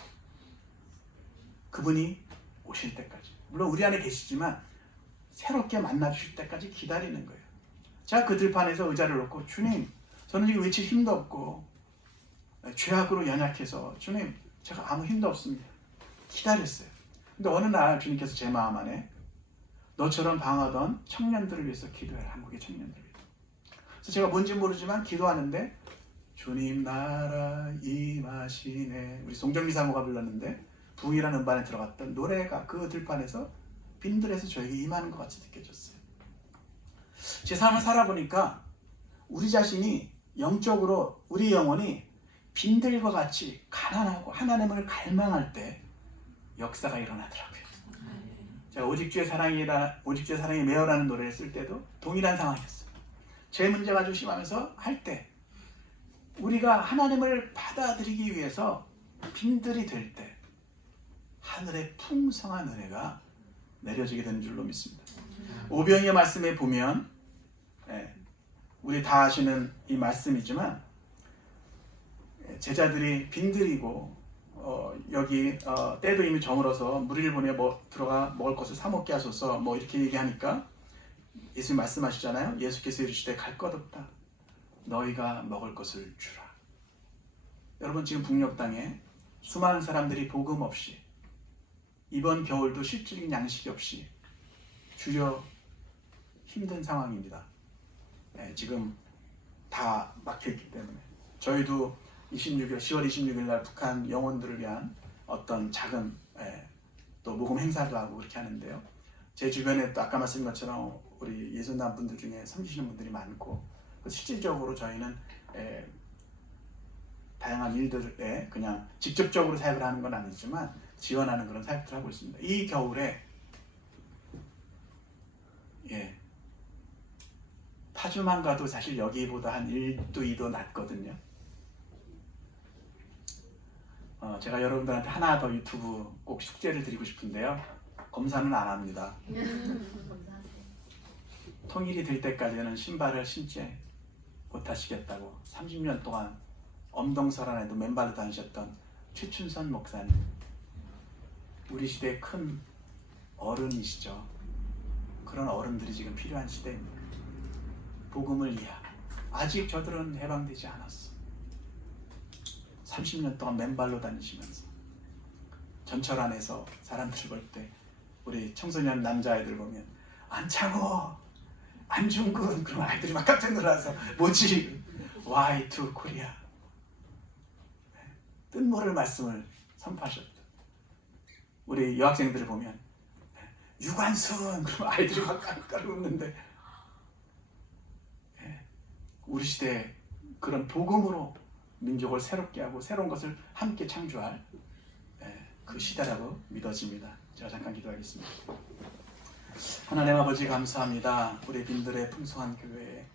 그분이 오실 때까지. 물론 우리 안에 계시지만 새롭게 만나주실 때까지 기다리는 거예요. 제가 그 들판에서 의자를 놓고 주님 저는 지금 외칠 힘도 없고 죄악으로 연약해서 주님 제가 아무 힘도 없습니다. 기다렸어요. 근데 어느 날 주님께서 제 마음 안에 너처럼 방황하던 청년들을 위해서 기도해라. 한국의 청년들을 위해서. 그래서 제가 뭔지 모르지만 기도하는데 주님 나라 임하시네. 우리 송정미 사모가 불렀는데 부흥이라는 음반에 들어갔던 노래가 그 들판에서 빈들에서 저에게 임하는 것 같이 느껴졌어요. 제 삶을 살아보니까 우리 자신이 영적으로 우리 영혼이 빈들과 같이 가난하고 하나님을 갈망할 때 역사가 일어나더라고요. 제가 오직 주의 사랑이 매어라는 노래를 쓸 때도 동일한 상황이었어요. 제 문제 가지고 심하면서 할 때 우리가 하나님을 받아들이기 위해서 빈들이 될 때 하늘의 풍성한 은혜가 내려지게 되는 줄로 믿습니다. 오병이어 말씀에 보면 우리 다 아시는 이 말씀이지만 제자들이 빈들이고 여기 때도 이미 저물어서 무리를 보내 들어가 먹을 것을 사 먹게 하소서 이렇게 얘기하니까 예수님 말씀하시잖아요. 예수께서 이르시되 갈 것 없다. 너희가 먹을 것을 주라. 여러분, 지금 북녘 땅에 수많은 사람들이 복음 없이, 이번 겨울도 실질적인 양식이 없이 주여 힘든 상황입니다. 지금 다 막혀있기 때문에 저희도 10월 26일 날 북한 영혼들을 위한 어떤 작은 또 모금 행사도 하고 그렇게 하는데요. 제 주변에 또 아까 말씀드린 것처럼 우리 예순남 분들 중에 섬기시는 분들이 많고, 실질적으로 저희는 다양한 일들에 그냥 직접적으로 사역을 하는 건 아니지만 지원하는 그런 사역들을 하고 있습니다. 이 겨울에 파주만 가도 사실 여기보다 한 1도 2도 낮거든요. 제가 여러분들한테 하나 더 유튜브 꼭 숙제를 드리고 싶은데요. 검사는 안 합니다. 통일이 될 때까지는 신발을 신지 못하시겠다고 30년 동안 엄동설안에도 맨발로 다니셨던 최춘선 목사님, 우리 시대의 큰 어른이시죠. 그런 어른들이 지금 필요한 시대입니다. 복음을 이해하고, 아직 저들은 해방되지 않았어. 30년 동안 맨발로 다니시면서 전철 안에서 사람들 볼 때 우리 청소년 남자아이들 보면 안창호, 안중근, 그런 아이들이 막 깜짝 놀라서 뭐지? Why to Korea? 뜻모를 말씀을 선포하셨다. 우리 여학생들을 보면 유관순, 그런 아이들이 막 깔깔 웃는데, 우리 시대에 그런 복음으로 민족을 새롭게 하고 새로운 것을 함께 창조할 그 시대라고 믿어집니다. 제가 잠깐 기도하겠습니다. 하나님 아버지, 감사합니다. 우리 빈들의 풍성한 교회에